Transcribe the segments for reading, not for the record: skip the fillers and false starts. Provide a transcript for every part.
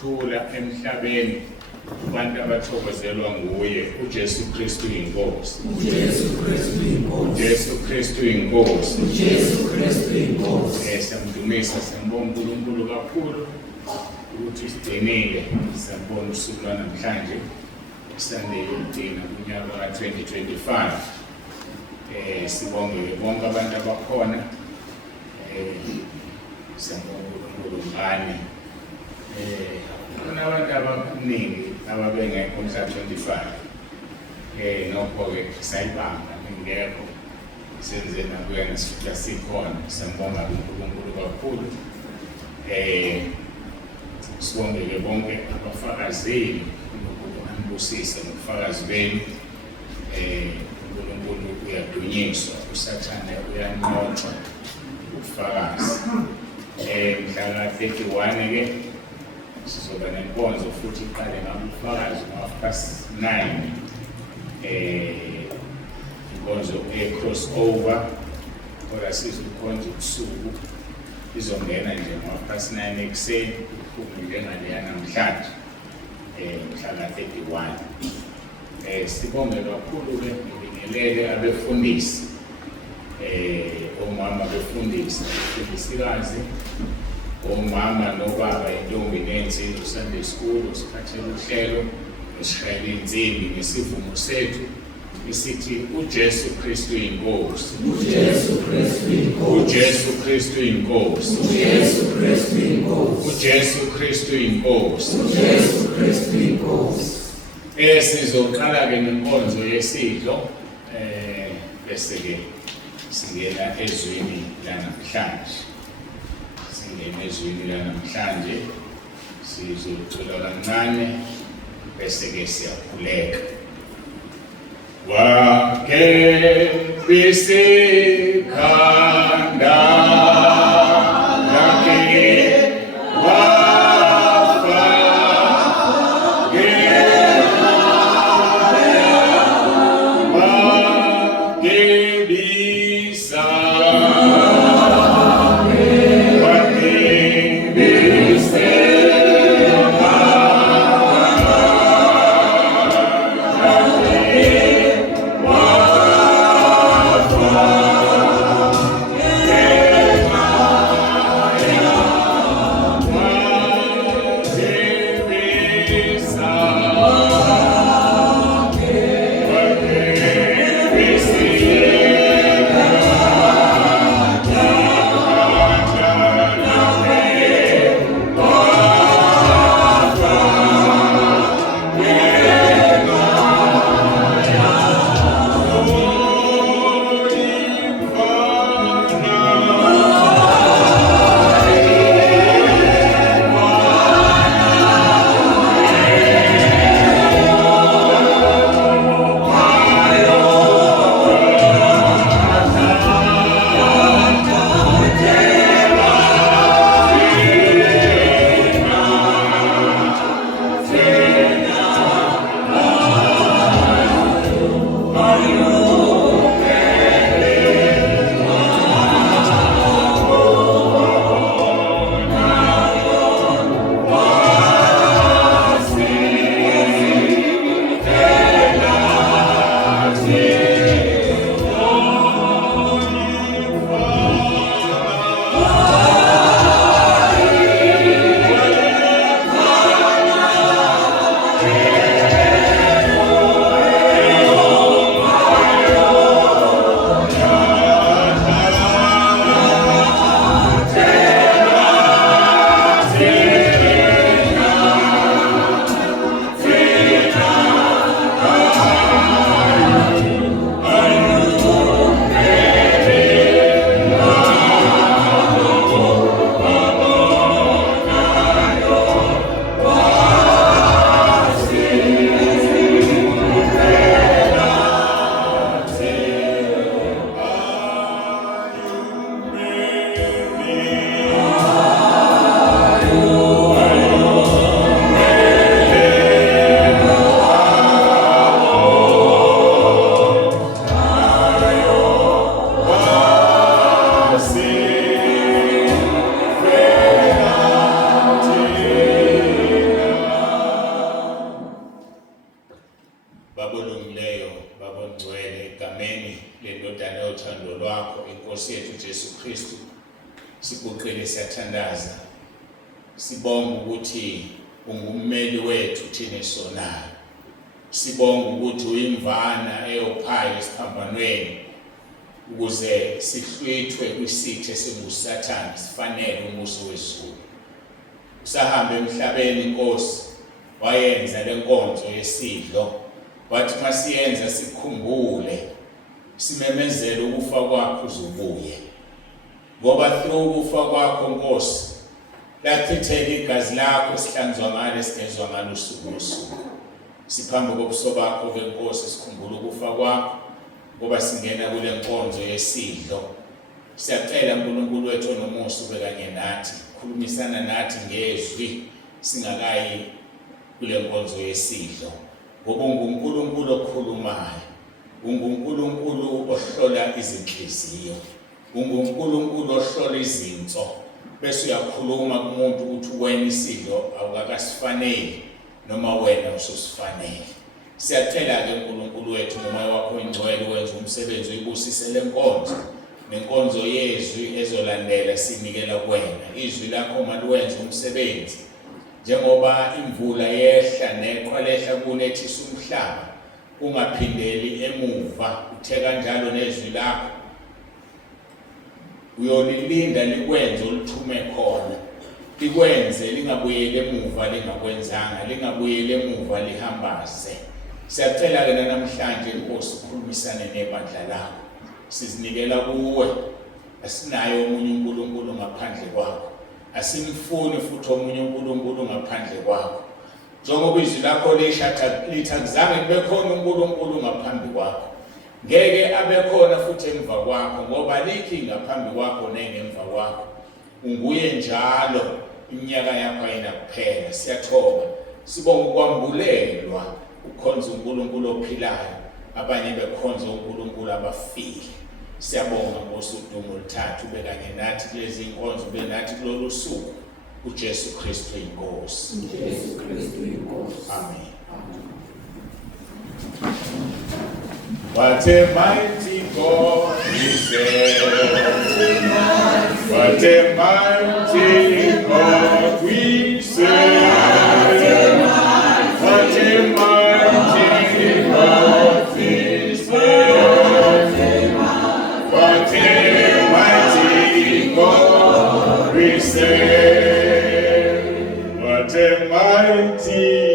nokuthula emhlabeni kubantu abathokozelwa nguye uJesu Kristu inkosi. uJesu Kristu inkosi. uJesu Kristu inkosi. uJesu Kristu inkosi. Siyamdumisa, siyambonga uNkulunkulu kakhulu ukuthi usigcinile, siyambona usuku lwanamhlanje Sunday yokugcina kunyaka ka-2025. Sibonge bonke abantu abakhona, siyambonga uNkulunkulu ngani. Kunabantu abaningi ababengekho mhla 25, nokho-ke sayibamba ngingekho, senze nakuya nesifica sikhona. Siyambonga uNkulunkulu kakhulu. Sibonge-ke bonke abafakazeli, uNkulunkulu anibusise ngobufakazi benu. uNkulunkulu uyadunyiswa, uSathane uyanqotshwa ubufakazi. Mhla ka-31-ke sizoba nenkonzo futhi iqale ngabufakazi ngo-9:30. Inkonzo e-crossover, kodwa sizokhonza ubusuku, izongena nje ngo-9:30 ekuseni, kuphume njengaleya namhlanje mhla ka-31. Sibonge kakhulu-ke, ngibingelele abefundisi, omama befundisi, abefundisikazi, omama nobaba, intombi nensizwa, Sunday School, usiphathele uhlelo, esishayela insimbi ngesivumo sethu isithi uJesu Kristu inkosi. uJesu Kristu inkosi. uJesu Kristu inkosi. uJesu Kristu inkosi. uJesu Kristu inkosi. uJesu Kristu inkosi. Sizoqala-ke nenkonzo yesidlo, bese-ke singena ezwini lanamhlanje. Sizocula kancane bese-ke siyakhuleka. Wake bisikhanda lakhe egameni lendodana yothando lwakho inkosi yethu Jesu Kristu sibuqile siyathandaza sibonga ukuthi ungummeli wethu thina sonayo sibonga ukuthi uyimvana eyophayo esiphambanweni ukuze sihlwithwe kwisithe sengusathane sifanele umuso wezulu usahamba emhlabeni inkosi wayenza lenkonzo yesidlo wathi masiyenza sikhumbule simemezele ukufa kwakho uzubuye ngoba through ukufa kwakho Nkosi lachitheka igazi lakho sihlanzwa ngalo sigezwa ngalo usuku siphambe kobuso bakho benkosi sikhumbula ukufa kwakho ngoba singena kule nkonzo yesidlo siyacela uNkulunkulu wethu nomusa ube kanye nathi khulumisana nathi ngezwi singakayi kule nkonzo yesidlo ngoba unguNkulunkulu okhulumayo unguNkulunkulu ohlola izinhliziyo unguNkulunkulu ohlola izinso bese uyakhuluma kumuntu ukuthi wena isidlo awukakasifaneli noma wena ususifanele siyacela ke uNkulunkulu wethu ngomoya wakho oyingcwele wenza umsebenzi uyibusise lenkonzo nenkonzo yezwi ezolandela sinikela kuwena izwi lakho maluwenze umsebenzi njengoba imvula yehla neqhwa lehla kunethisa umhlaba ungaphindeli emuva uthe kanjalo nezwi lakho uyolilinda likwenze ulithume khona likwenze lingabuyeli emuva lingakwenzanga lingabuyeli emuva lihambaze siyacela ke namhlanje Nkosi ukhulumisane nebandla lakho sizinikela kuwe asinayo omunye uNkulunkulu ngaphandle kwakho asimfuni futhi omunye uNkulunkulu ngaphandle kwakho njengoba izwi lakho lithi akuzange kube khona uNkulunkulu ngaphambi kwakho ngeke abekhona futhi emva kwakho ngoba likhi ngaphambi kwakho nengemva kwakho unguye njalo iminyaka yakho ayinakuphela siyathoba sibonga ukwambulelwa ukhonza uNkulunkulu ophilayo abanye bekhonza uNkulunkulu abafile siyabonga ngosudumo oluthathu ube kanye nathi kulezi inkonzo ube nathi kulolu suku uJesu Kristu inkosi Jesu Kristu inkosi. Amen. What a mighty God we serve. What a mighty God we serve. What a mighty God we serve. What a mighty God we serve. What a mighty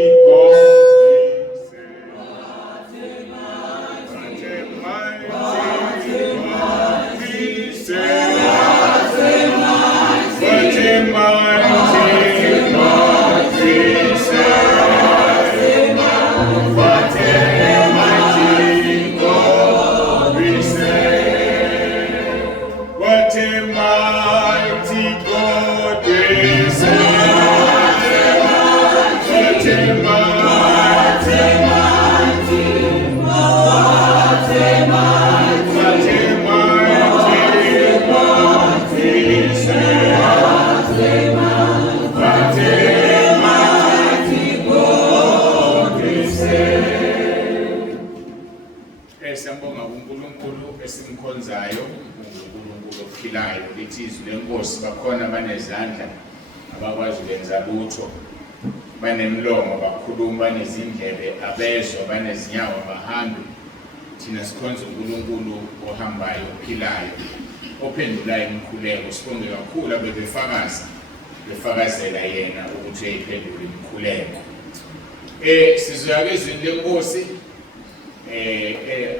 bakhona banezandla abakwazi ukwenza lutho banemlomo bakhuluma banezindlebe abezwa banezinyawo abahambi thina sikhonza uNkulunkulu ohambayo ophilayo ophendulayo imikhuleko sibonge kakhulu befakazela yena ukuthi uyiphendule imikhuleko sizoya ezweni lenkosi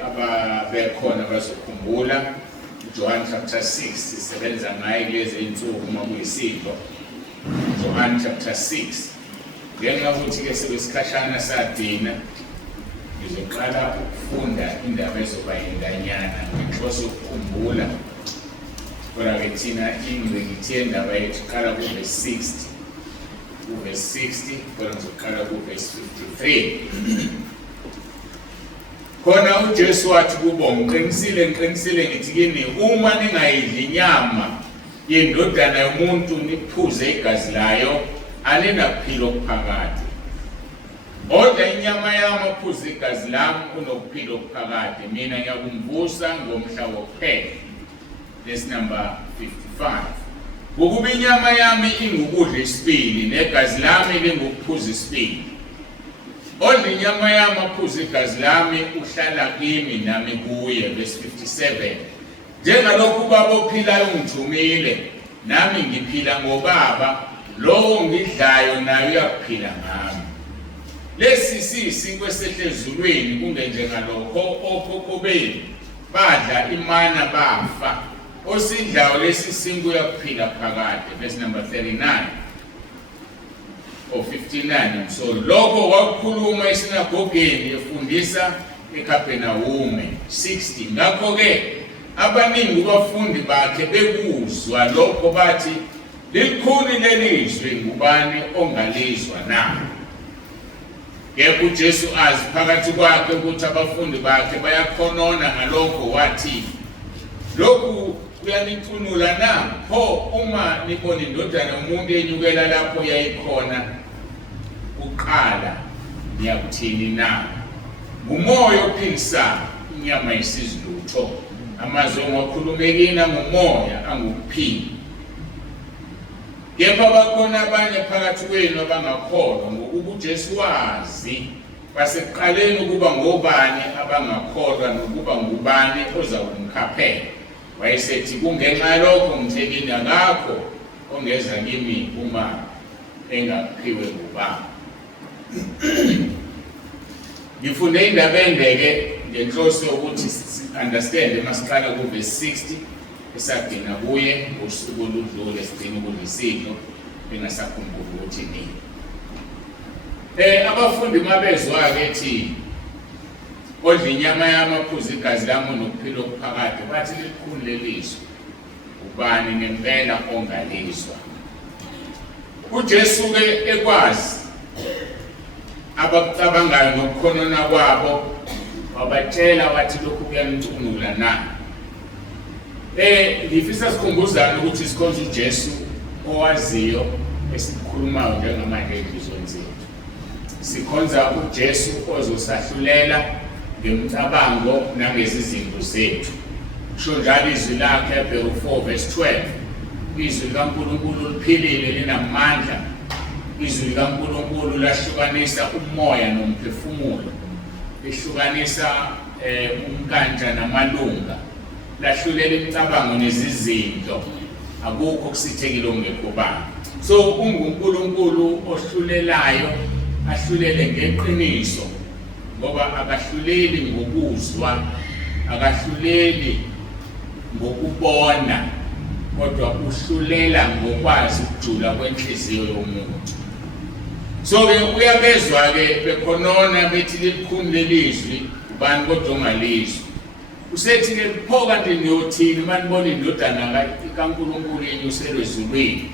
ababekhona bazokhumbula John chapter 6 sisebenza ngaye kulezi insuku uma kuyisidlo John chapter 6 ngenxa ukuthi ke sebesikhashana sadina ngizoqala ukufunda indaba ezoba yindanyana ngenhloso yokukhumbula kodwa ke thina ingwe ngithi indaba yethu qala kuverse 60 kodwa ngizoqala kuverse 53 khona uJesu wathi kubo ngiqinisile ngithi kini uma ningayidli inyama yendodana yomuntu niphuze igazi layo alinakuphila okuphakade Odla inyama yami aphuze igazi lami unokuphila okuphakade, mina ngiyakumvusa ngomhla wokuphela. Verse number 55. Ngokuba inyama yami ingukudla isibili negazi lami lingukuphuza isibili. Odla inyama yami aphuze igazi lami uhlala kimi nami kuye. Verse 57. Njengalokhu ubaba ophilayo ungithumile, nami ngiphila ngobaba, lowo ngidlayo naye uyaphila ngami. Lesi siyisinkwa esehle ezulwini, kungenjengalokho okhokho benu badla imana bafa. Osidlayo lesi sinkwa uyaphila phakade. Verse number 39 or 59. So lokho wakukhuluma esinagogeni efundisa eKapenawume. 60. Ngakho-ke abaningi kubafundi bakhe bekuzwa lokho bathi, likhuni lelizwi, ngubani ongalizwa na? Kepha uJesu azi phakathi kwakhe ukuthi abafundi bakhe bayakhonona ngalokho, wathi, lokhu kuyanithunula na? Pho uma nibona indodana yomuntu enyukela lapho yayikhona kuqala, niyakuthini na? Ngumoya ophilisayo, inyama yisizilutho. Amazwi engiwakhulumekina ngumoya angukuphila. Kepha bakhona abanye phakathi kwenu abangakholwa, ngokuba uJesu wazi basekuqaleni ukuba ngobani abangakholwa nokuba ngubani oza kumkhaphela. Wayesethi, kungenxa yalokho ngithekile ngakho ongeza kimi uma engaphiwe ngubaba. Ngifunde indaba endeke ngenhloso yokuthi understand masiqala ku verse 60 esagcina kuye ngosuku oludlule, sigcina kulisidlo engasakhumbuli ukuthi nini. Abafundi mabezwa-ke ethi odla inyama yami aphuze igazi lami unokuphila okuphakade, bathi likhuni lelizwi, ubani ngempela ongalizwa? uJesu-ke ekwazi abakucabangayo ngokukhonona kwabo, wabatshela wathi lokhu kuyanithunula na? Ngifisa sikhumbuzane ukuthi sikhonza uJesu owaziyo esikhulumayo njengamanje enhlizweni zethu. Sikhonza uJesu ozosahlulela ngemicabango nangezizinto zethu. Kusho njalo izwi lakhe eHebrew 4 verse 12. Izwi likaNkulunkulu liphilile linamandla. Izwi likaNkulunkulu lahlukanisa umoya nomphefumulo. Lihlukanisa umkandla namalunga. Lahlulela imicabango nezizinto. Akukho kusithekile ongekho bani. So unguNkulunkulu ohlulelayo, ahlulele ngeqiniso, ngoba akahluleli ngokuzwa, akahluleli ngokubona, kodwa uhlulela ngokwazi ukujula kwenhliziyo yomuntu. So uyabezwa-ke bekhonona bethi likhuni lelizwi, ubani kodwa ongalizwi. Usethi-ke pho kanti niyothini manibona indodana kaNkulunkulu inyuselwe ezulwini,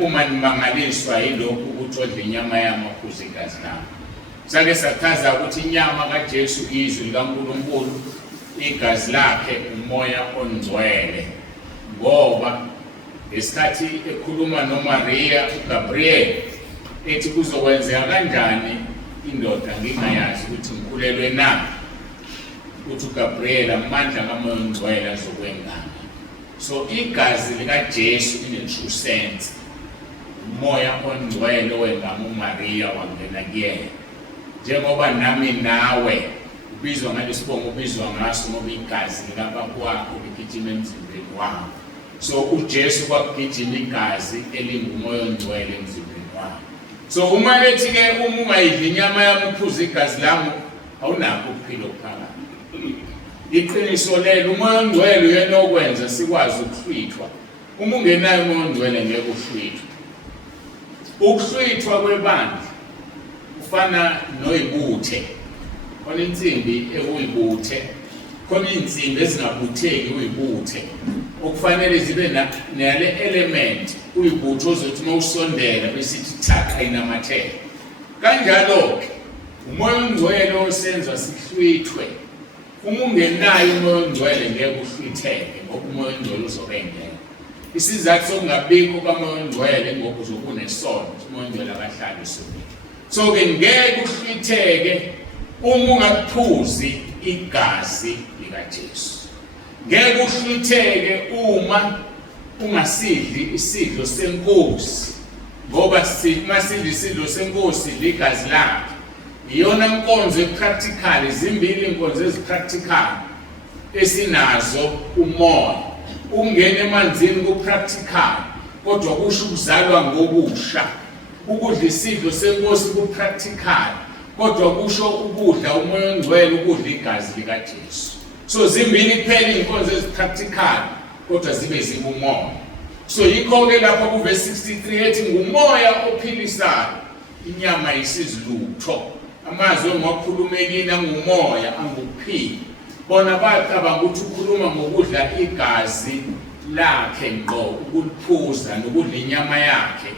uma nimangaliswa yilokhu ukuthi odla inyama yami aphuze igazi lami. Sake sachaza ukuthi inyama kaJesu izwi likaNkulunkulu, igazi lakhe umoya ongcwele. Ngoba ngesikhathi ekhuluma noMaria uGabriel ethi kuzokwenzeka kanjani indoda ngingayazi ukuthi ngikhulelwe na, uthi uGabriel amandla kamoya ongcwele azokwengana. So igazi likaJesu ine-true sense, umoya ongcwele wengama uMaria wangena kuyena. Njengoba nami nawe ubizwa ngalesibongo ubizwa ngaso ngoba igazi likababa wakho ligijima emzimbeni wakho. So uJesu kwakugijima igazi elingumoya ongcwele emzimbeni wakho. So uma ethi-ke uma ungayidli inyama yami uphuze igazi lami, awunakho ukuphila okuphakade. Iqiniso lelo, umoya ongcwele uyena okwenza sikwazi ukuhlwithwa. Uma ungenayo umoya ongcwele ngeke uhlwithwe. Ukuhlwithwa kwebandla ufana noyibuthe. Khona insimbi ekuyibuthe, khona insimbi ezingabutheki uyibuthe, okufanele zibe nale element uyibuthe ozothi uma usondela besithi thakha inamathela. Kanjalo-ke umoya ongcwele osenza sihlwithwe. Uma ungenayo umoya ongcwele ngeke uhlwitheke, ngoba umoya ongcwele uzobengena. Isizathu sokungabikho kamoya ongcwele ngoba uzoba unesono, umoya ongcwele akahlali esonweni. So ke ngeke uhlwitheke uma ungaliphuzi igazi likaJesu. Ngeke uhlwitheke uma ungasidli isidlo senkosi, ngoba masidli isidlo senkosi ligazi lakhe. Iyona inkonzo epractical, zimbili inkonzo ezipractical esinazo umoya. Ungena emanzini ku-practical, kodwa kusho ukuzalwa ngobusha. Ukudla isidlo senkosi ku-practical, kodwa kusho ukudla umoya ongcwele, ukudla igazi likaJesu. So zimbili kuphela inkonzo ezipractical, kodwa zibe zibumoya. So yikho-ke lapha kuverse 63 ethi ngumoya ophilisayo, inyama isizilutho. Amazwi engiwakhuluma kini angumoya, angukuphila. Bona bacabanga ukuthi ukhuluma ngokudla igazi lakhe ngqo, ukuliphuza nokudla inyama yakhe,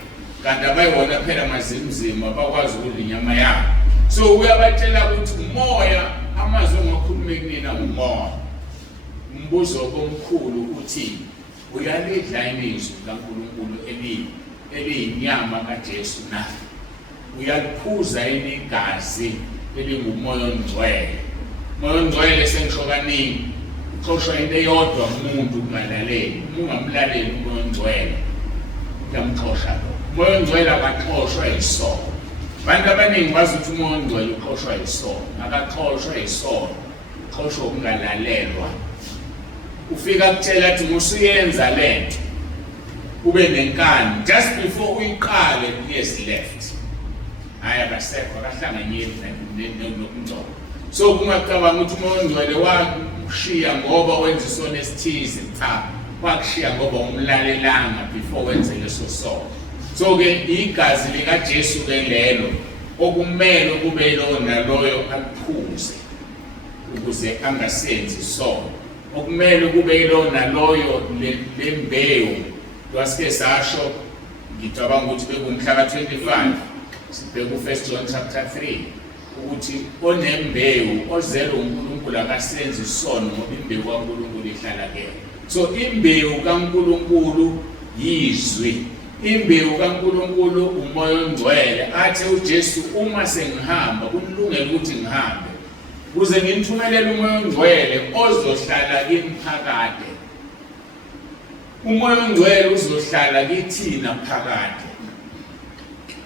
kanti abayiwona phela amazimzima bakwazi ukudla inyama yakhe. So uyabatshela ukuthi umoya, amazwi engiwakhuluma kini angumoya. Umbuzo omkhulu uthi uyalidla ilizwi kaNkulunkulu eliyinyama kaJesu na? Uyaliphuza igazi elingumoya ongcwele? Umoya ongcwele sengisho kaningi uxoshwa into eyodwa umuntu ungalaleli. Uma ungamlaleli umoya ongcwele uyamxosha lo. Umoya ongcwele akaxoshwa yisono. Abantu abaningi bazi ukuthi umoya ongcwele uxoshwa yisono. Akaxoshwa yisono, uxoshwa ukungalalelwa. Ufika kutshela ukuthi musuyenza lento ube nenkani, just before uyiqale yes left. Haya basekho akahlanganyeli nokungcola. So kungacabanga ukuthi umoya ongcwele wakushiya ngoba wenza isono esithize, cha, wakushiya ngoba umlalelanga before wenze leso sono. So ke igazi likaJesu ke lelo okumele kube lona loyo aliphuze ukuze angasenzi isono. Okumele kube lona loyo lembewu lwasike sasho, ngicabanga ukuthi bekumhla ka-25 sibheka u1 John chapter 3 ukuthi onembewu ozelwe uNkulunkulu akasenzi isono ngoba imbewu kaNkulunkulu ihlala kuyena. So imbewu kaNkulunkulu yizwi, imbewu kaNkulunkulu umoya ongcwele. Athe uJesu uma sengihamba kunilungele ukuthi ngihambe kuze ngimthumelele umoya ongcwele ozohlala kimi phakade. Umoya ongcwele uzohlala kithina phakade.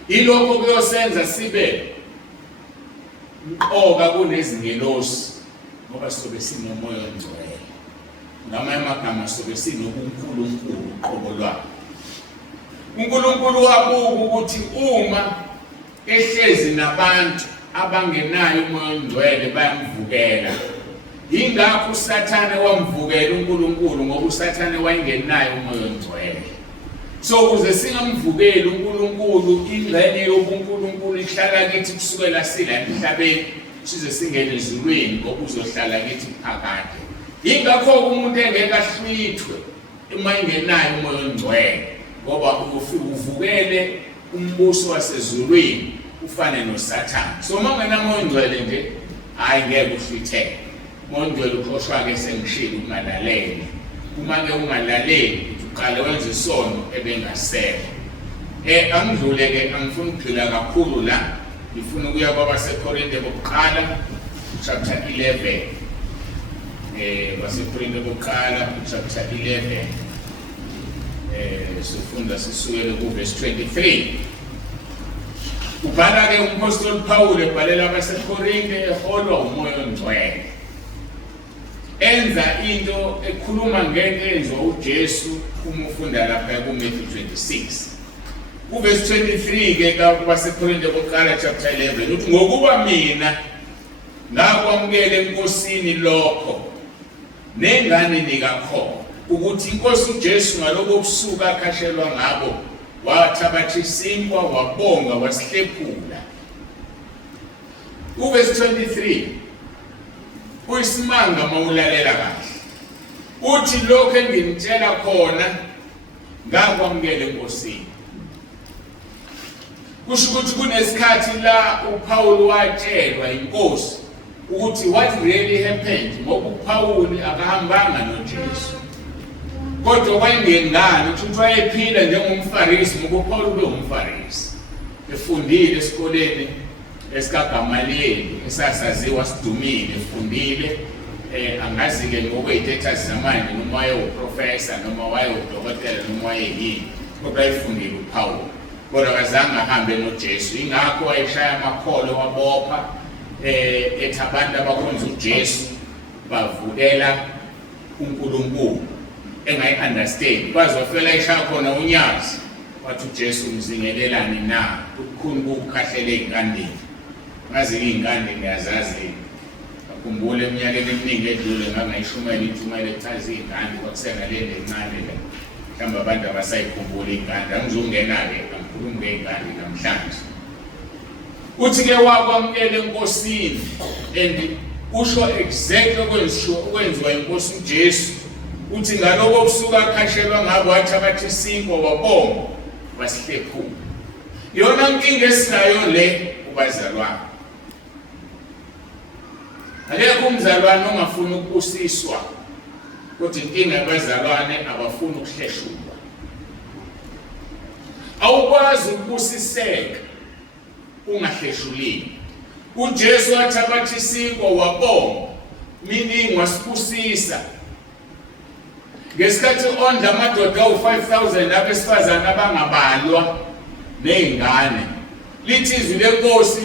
Ilokho kuyosenza sibe mqoka kunezingelosi ngoba sobe sinomoya ongcwele. Ngamanye amagama sobe sinobuNkulunkulu uqobo lwakhe. uNkulunkulu wabuka ukuthi uma ehlezi nabantu abangenayo umoya ongcwele bayamvukela. Ingakho uSathane wamvukela uNkulunkulu ngoba uSathane wayengenayo umoya ongcwele. So ukuze singamvukeli uNkulunkulu, ingxenye yobuNkulunkulu ihlala kithi kusukela sila emhlabeni size singene ezulwini ngoba uzohlala kithi phakade. Ingakho umuntu engeke ahlwithwe uma engenayo umoya ongcwele ngoba uvukele umbuso wasezulwini ufane noSathane. So mangena umoya ongcwele nje hayi ngeke uhlwitheke. Umoya ongcwele uxoshwa-ke sengishilo ungalaleli. Uma-ke ungalaleli uqale wenza isono ebengasekho. Angidlule-ke, angifuni ukugxila kakhulu la, ngifuna ukuya kwabaseKorinte bokuqala chapter 11. BaseKorinte bokuqala chapter 11. Sifunda sisukele kuverse 23. Ubhala-ke umpostoli Paul ebhalela abaseKorinte eholwa umoya ongcwele. Enza into ekhuluma ngento enziwa uJesu uma ufunda lapha kuMatthew 26. Kuverse 23 ke kwabaseKorinte bokuqala chapter 11 uthi ngokuba mina ngakwamukela enkosini lokho nengane nikakhona ukuthi inkosi uJesu ngaloko kusuka akhashelwa ngabo wathabatha isinkwa wabonga wasihlephula. Kuverse 23 uyisimanga mawulalela kahle uthi lokho engimtshela khona ngakwamukela enkosini. Kusho ukuthi kunesikhathi la uPaul watshelwa inkosi ukuthi what really happened ngoba uPaul akahambanga noJesu kodwa wayengengani ukuthi wayephila njengomfarisi ngoba uPaul ube umfarisi. efundile esikoleni esikaGamaliyeli esasaziwa sidumile, efundile angazi-ke ngokwey'tethazi zamanje noma wayewuprofesa noma wayewudokotela noma wayeyini, kodwa ayifundile uPawulu, kodwa akazange ahambe noJesu. Ingakho wayeshaya amakholo wabopha ethi abantu abakhonza uJesu bavukela uNkulunkulu, engayi-understand. Kwaze wafela eshaya khona unyazi, wathi uJesu mzingelelani na, ukukhulu kukhahlele ey'nkandeni. Ngazi-ke iy'nkande ngiyazazi, ngakhumbula eminyakeni eminingi edlule ngangayishumela intshumayelo echaza iy'nkande, kwakusengaleni encane le, mhlawumbe abantu abasayikhumbula iy'nkande. Angizungena-ke angikhulumi ngey'nkande namhlanje. Uthi-ke wakwamukela enkosini, and usho exactly okwenziwa inkosi uJesu. Uthi ngaloko obusuku akhashelwa ngabo wathi abathi isinkwa wabonga wasihlephula. Yona inkinga esinayo le kubazalwane. Akekho umzalwane ongafuni ukubusiswa, kodwa inkinga yabazalwane abafuni ukuhleshulwa. Awukwazi ukubusiseka ungahleshuliwe. uJesu wathi abathi isinkwa wabonga, meaning wasibusisa. Ngesikhathi ondla amadoda awu-5,000 abesifazane abangabalwa ney'ngane, lithi izwi lenkosi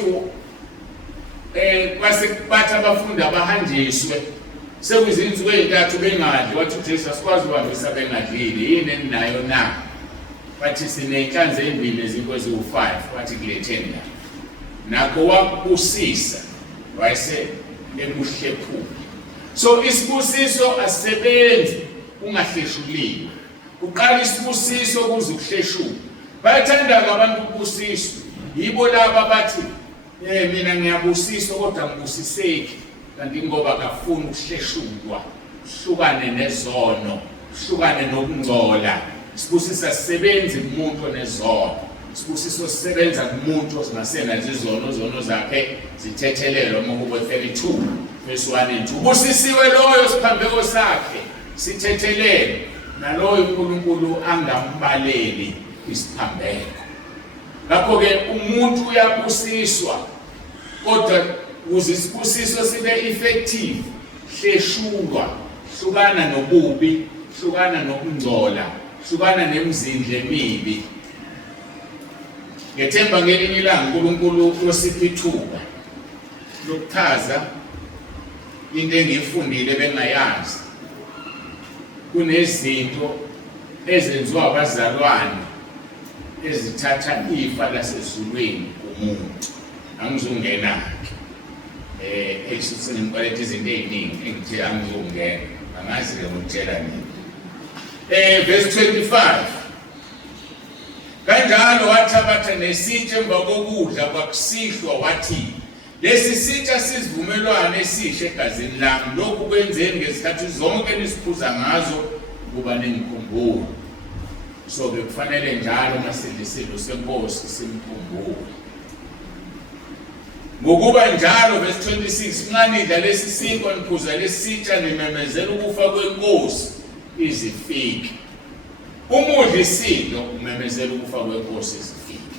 bathi abafundi abahanjiswe sekuyizinsuku ey'ntathu bengadli. Wathi uJesu asikwazi ubambisa bengadlile, yini eninayo na? Bathi siney'nhlanzi ey'mbili nezinkwa eziwu-5. Wathi kuletheni la. Nakho wakubusisa wayese ebuhlephula. So isibusiso asisebenzi ungahleshuliwe. Uqala isibusiso kuze ukuhleshula. Bayathanda-ke abantu ukubusiswa, yibo laba bathi mina ngiyabusiswa kodwa ngibusiseki, kanti ngoba kafuni ukuhleshulwa, hlukane nezono, hlukane nokungcola. Isibusiso asisebenzi kumuntu onezono. Isibusiso sisebenza kumuntu osingasenazo izono zakhe zithethelelwe. Ngokuba 32 verse 1 and 2. Ubusisiwe loyo siphambeko sakhe sithethelelwe, naloyo uNkulunkulu angambaleli isiphambeko. Lapho-ke umuntu uyabusiswa, kodwa ukuze isibusiso sibe effective, hleshulwa, hlukana nobubi, hlukana nokungcola, hlukana nemizindla emibi. Ngethemba ngelinye ilanga uNkulunkulu uyosipha ithuba lokuchaza into engiyifundile bengayazi. Kunezinto ezenziwa abazalwane ezithatha ifa lasezulwini kumuntu. Angizungena-ke ekuseni ngiqalete izinto ey'ningi engithe angizungena, angazi-ke ngokutshela nini. Verse 25. Kanjalo wathabatha nesitsha emva kokudla kwakusihlwa wathi, lesi sitsha sizivumelwano esisha egazini lami, lokhu kwenzeni ngezikhathi zonke nisiphuza ngazo ukuba ningikhumbule. So-ke kufanele njalo masidla isidlo senkosi simkhumbule. Ngokuba njalo verse 26, nxa nidla lesi sinkwa niphuza lesi sitsha nimemezela ukufa kwenkosi izifike. Umudla isidlo umemezela ukufa kwenkosi izifike.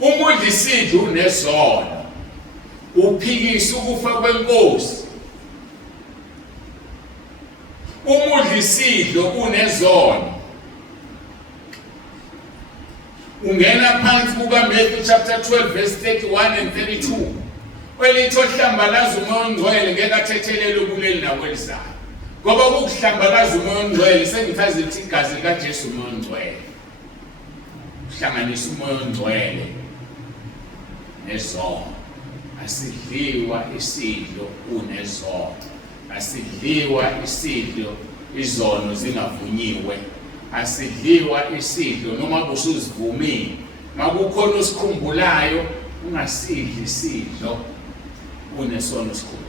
Umudla isidlo unezono, uphikisa ukufa kwenkosi. Umudla isidlo unezono. Ungena phansi kukaMatthew chapter 12 verse 31 and 32. Welithi ohlambalaza umoya ongcwele ngeke athethelele kuleli nakwelizayo. Ngoba ukuhlambalaza umoya ongcwele sengichaza ukuthi igazi likaJesu umoya ongcwele. Uhlanganisa umoya ongcwele nezono. Asidliwa isidlo unezono. Asidliwa isidlo izono zingavunyiwe. Asidliwa isidlo noma busuzivumile. Makukhona osikhumbulayo ungasidli isidlo unesono sikhumbulayo.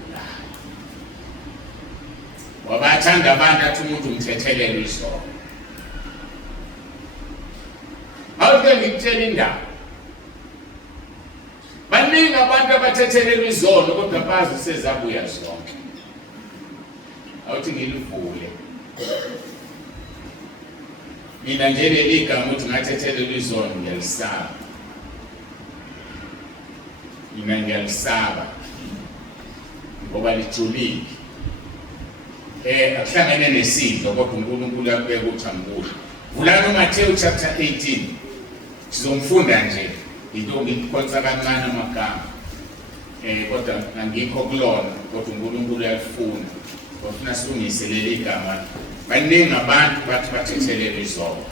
Wabathanda abantu athi umuntu umthethelele izono. Awuke ngikutshela indaba. Baningi abantu abathethelelwe izono kodwa bazi sezabuya zonke. Awuthi ngilivule. Mina nje leli gama ukuthi ngathethelelwe izono ngiyalisaba. mina ngiyalisaba ngoba lijulile akuhlangene nesidlo kodwa uNkulunkulu uyabeka ukuthi angikudla. Vulani uMathewu chapter 18 sizomfunda nje into ngikhonza kancane amagama kodwa angikho kulona kodwa uNkulunkulu uyalifuna ofuna silungise leli gama. Baningi abantu bathi bathethelele izolo.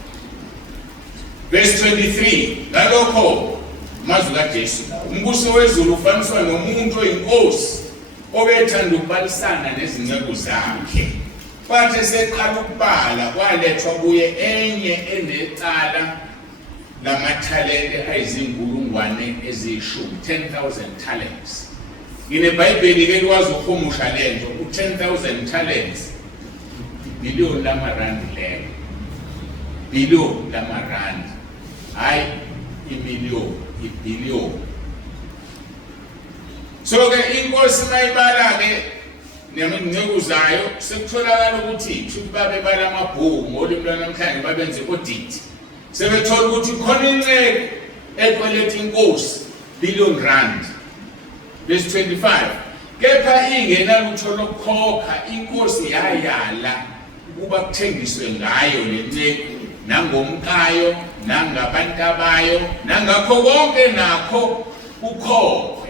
Verse 23, ngalokho mazwi kaJesu umbuso wezulu ufaniswa nomuntu oyinkosi obethanda ukubalisana nezinceku zakhe. Bathe seqala ukubala kwalethwa kuye enye enecala lamathalente ayizinkulungwane eziyishumi, 10,000 talents. NgeBhayibheli ke likwazi ukuhumusha lento u10,000 talents billion lamarandi leyo, billion lamarandi, hayi imillion, ibillion. So ke inkosi mayibala ke nezinceku zayo sekutholakala ukuthi babe bala amabhuku ngolimi lwanamhlanje babenze audit. Sebethola ukuthi khona inceku ekweleta inkosi billion rand. Verse 25, kepha ingenalutho lokukhokha inkosi yayala ukuba kuthengiswe ngayo le nceku nangomkayo nangabantu abayo nangakho konke nakho ukhokhwe.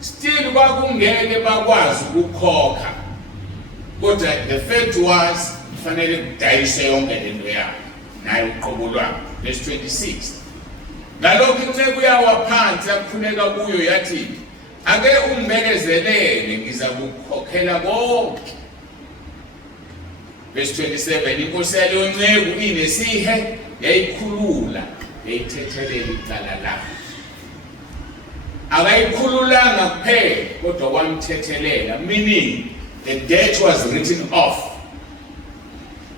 Still kwakungeke bakwazi ukukhokha kodwa the fact was kufanele kudayise yonke lento yabo naye uqobo lwabo. Verse 26, ngalokho inceku yawa phansi yakufuneka kuyo yathi ake umbekezelele ngiza kukhokhela konke. Verse 27, inkosi yaleyo nceku inesihe yayikhulula yayithethelela icala layo. Akayikhululanga kuphela kodwa wamthethelela, meaning the debt was written off.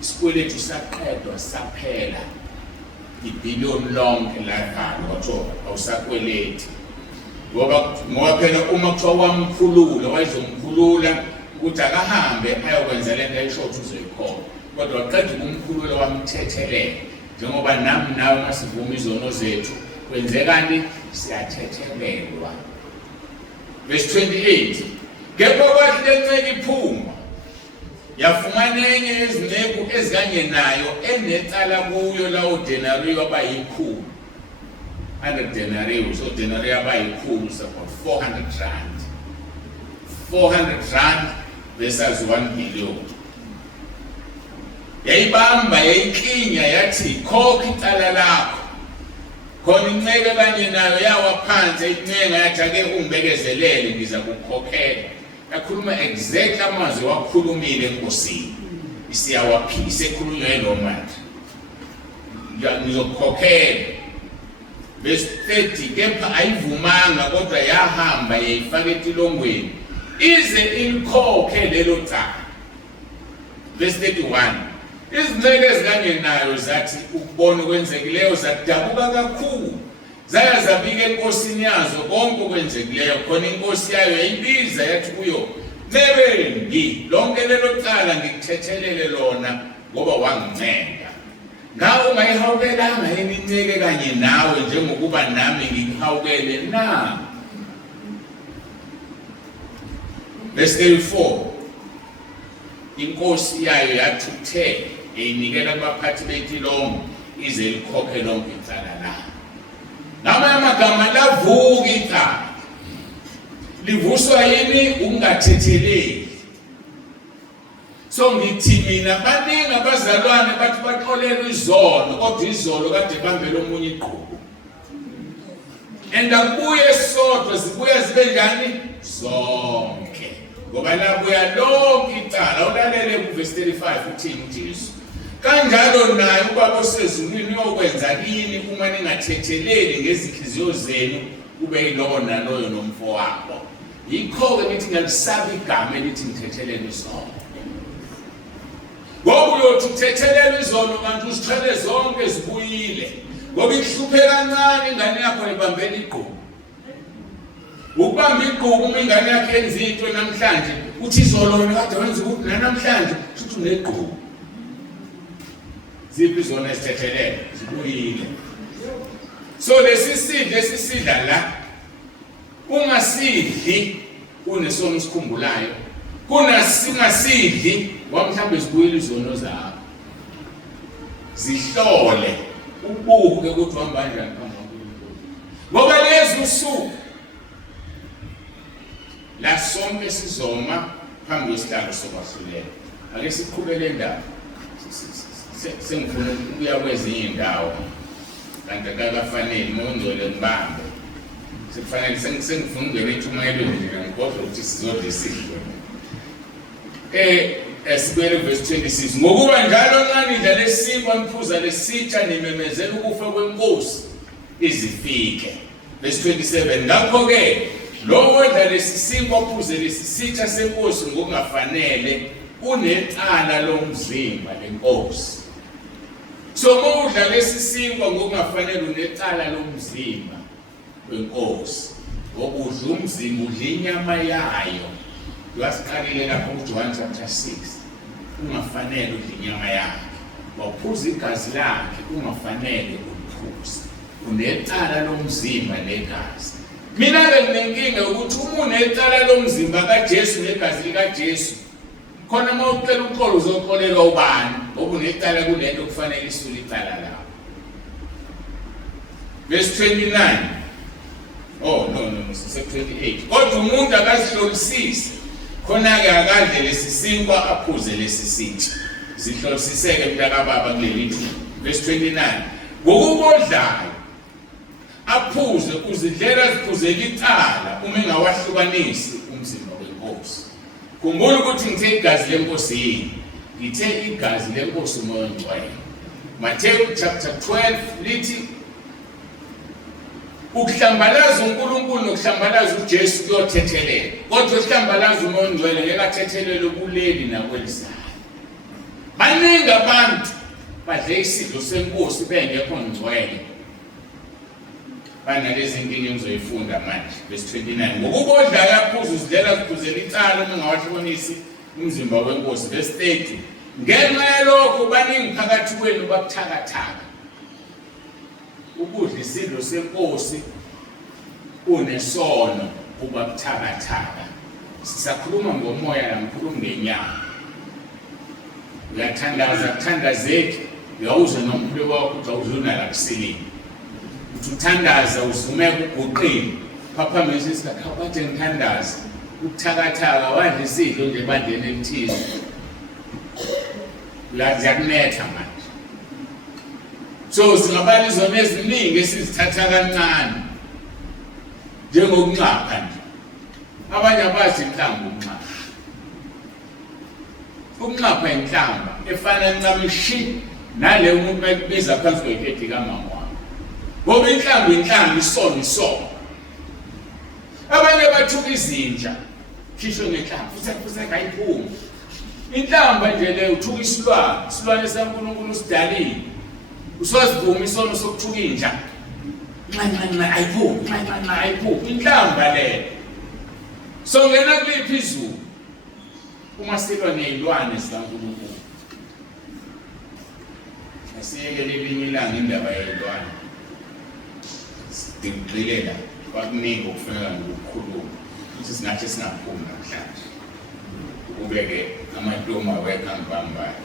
Isikweletu saqedwa saphela, ibillion lonke lakhalo watho awusakweleti. Ngoba phela uma kuthiwa wamkhulula wayezomkhulula ukuthi akahambe ayokwenza lento ayisho ukuthi uzoyikhona, kodwa waqeda ukumkhulula wamthethelela. Njengoba nami nawe masivuma izono zethu kwenzekani siyathethelelwa. Verse 28, kepha kwathi le nceki iphuma yafumana enye yezinceku ezikangenayo enecala kuyo lawo denariyo abayikhulu, 100 denariyo. So denariyo abayikhulu is about 400 rand. 400 rand versus 1 billion. Yayibamba yayiklinya yathi khokha icala lakho. Khona inceke kanye nayo yawa phansi incenga yathi ake umbekezelele ngiza kukhokhela. Yakhuluma exact amazwi wakhulumile enkosini. Isiyawaphisa ekhulunywe lo manje. Ngizokukhokhela. Verse 30, kepha ayivumanga kodwa yahamba yayifaka etilongweni ize ilikhokhe lelo cala. Verse 31, izinceku ezikangenayo zathi ukubona okwenzekileyo zadabuka kakhulu, zaya zabika enkosini yazo konke okwenzekileyo. Khona inkosi yayo yayibiza yathi kuyo, "Nebengi lonke lelo cala ngikuthethelele lona ngoba wanginceda. Nawe ungayihawukelanga yini inceke kanye nawe njengokuba nami ngikuhawukele na?" Verse 34, inkosi yayo yathuthe eyinikela kubaphathi betilongo ize likhokhe lonke icala layo. Ngamanye amagama lavuka icala. Livuswa yini? Ungathetheleli. So ngithi mina baningi abazalwane bathi baxolelwe izolo kodwa izolo kade bambele omunye iqhubu. Endakubuye sodwa zibuya zibe njani? Zonke. Ngoba labuya lonke icala. Ulalele kuverse 35 uthini uJesu. Kanjalo naye ubaba osezulwini uyokwenza kini uma ningathetheleli ngezinhliziyo zenu kube yilona loyo nomfowabo. Yikho-ke ngithi ngiyalisaba igama elithi ngithethelele izolo. Ngoba uyothi uthethelele izolo kanti uzithwele zonke zibuyile. Ngoba ikuhluphe kancane ingane yakho ibambela igqubu. Ukubamba igqubu uma ingane yakho yenza into namhlanje uthi izolo wena kade wenza ukuthi namhlanje futhi unegqubu. Ziphi zona esithethelele zibuyile. So lesisidla la ungasidli unesono sikhumbulayo, singasidli wamhlambe zibuyele izono zakho. Zihlole ubuke ukuthi uhamba kanjani phambi kaNkulunkulu. Ngoba lezi usuku la sonke sizoma phambi kwesihlalo sokwahlulela. Ake siqhubele indaba. Sengifuna ukuya kwezinye indawo. Kanti akafanele ngongcwele ngibambe. Sekufanele sengifuna ungena ethumayelweni nje ngikholwa ukuthi sizodla isidlo. Esibuyele verse 26. Ngokuba njalo nxa nidla lesinkwa niphuza lesitsha nimemezela ukufa kwenkosi izifike. Verse 27. Ngakho-ke lo odla lesisinkwa aphuze lesitsha senkosi ngokungafanele unecala lomzimba lenkosi. So modla lesisinkwa ngokungafanele unecala lomzimba wenkosi. Ngokudla umzimba udla inyama yayo. Uyasiqalile lapho kuJohn chapter 6. Ungafanele udla inyama yakhe. Waphuza igazi lakhe ungafanele uliphuze. Unecala lomzimba negazi. Mina benginenkinga ukuthi uma unecala lomzimba kaJesu negazi likaJesu khona mawucela uxolo uzoxolelwa ubani ngoba unecala kulento kufanele isule icala lawo. Verse 29. Oh no, sise 28. Kodwa umuntu akazihlolisise khona-ke akadle lesisinkwa aphuze lesisithi. Zihlolisiseke mntakababa kuleli thuba. Verse 29. Ngokubodlayo aphuze kuzidlela ziphuzela icala uma engawahlukanisi umzimba wenkosi. Khumbula ukuthi ngithe igazi lenkosi yini? Ngithe igazi lenkosi umoya ongcwele. Matthew chapter 12 lithi ukuhlambalaza uNkulunkulu nokuhlambalaza uJesu kuyothethelela. Kodwa ukuhlambalaza umoya ongcwele ngeke athethelele ubuleli nakwelisayo. Baningi abantu badle isidlo senkosi bengekho ngcwele. Banalezi inkinga engizoyifunda manje. Verse 29. Ngokubodla yaphuza uzidlela ziphuzela icala uma ungawahlonisi umzimba wenkosi. Verse 30. Ngenxa yalokho baningi phakathi kwenu babuthakathaka. Ukudla isidlo senkosi unesono kuba buthakathaka. Sisakhuluma ngomoya namkhuluma ngenyama. Uyathandaza kuthandazeki, uyawuza nomphule wakho ukuthi awuzuna la kusilini. Uthandaza uzumeka uguqile phaphamisa isikhathi bathi ngithandaza ukuthakathaka wadla isidlo nje bandleni elithize la ziyakunetha manje. So singabala izona eziningi esizithatha kancane njengokunxapha nje. Abanye abazi inhlamba ukunxapha inhlamba efana ncamishi nale umuntu bayibiza phansi kwekhethi kamama. Ngoba inhlamba isono. Abanye bathuka izinja khishwe ngenhlamba futhi ayiphumi. Inhlamba nje le uthuka isilwane saNkulunkulu usidalile. Usozivuma isono sokuthuka inja. Nxa ayiphumi. Inhlamba le. So ngena kuliphi izulu uma silwa nezilwane zikaNkulunkulu. Asiyeke lelinye ilanga indaba yezilwane. Ngigxilela kwakuningi okufanele ngokukhuluma ukuthi singathi singaphumi namhlanje ubeke amatoma wekangibambayo.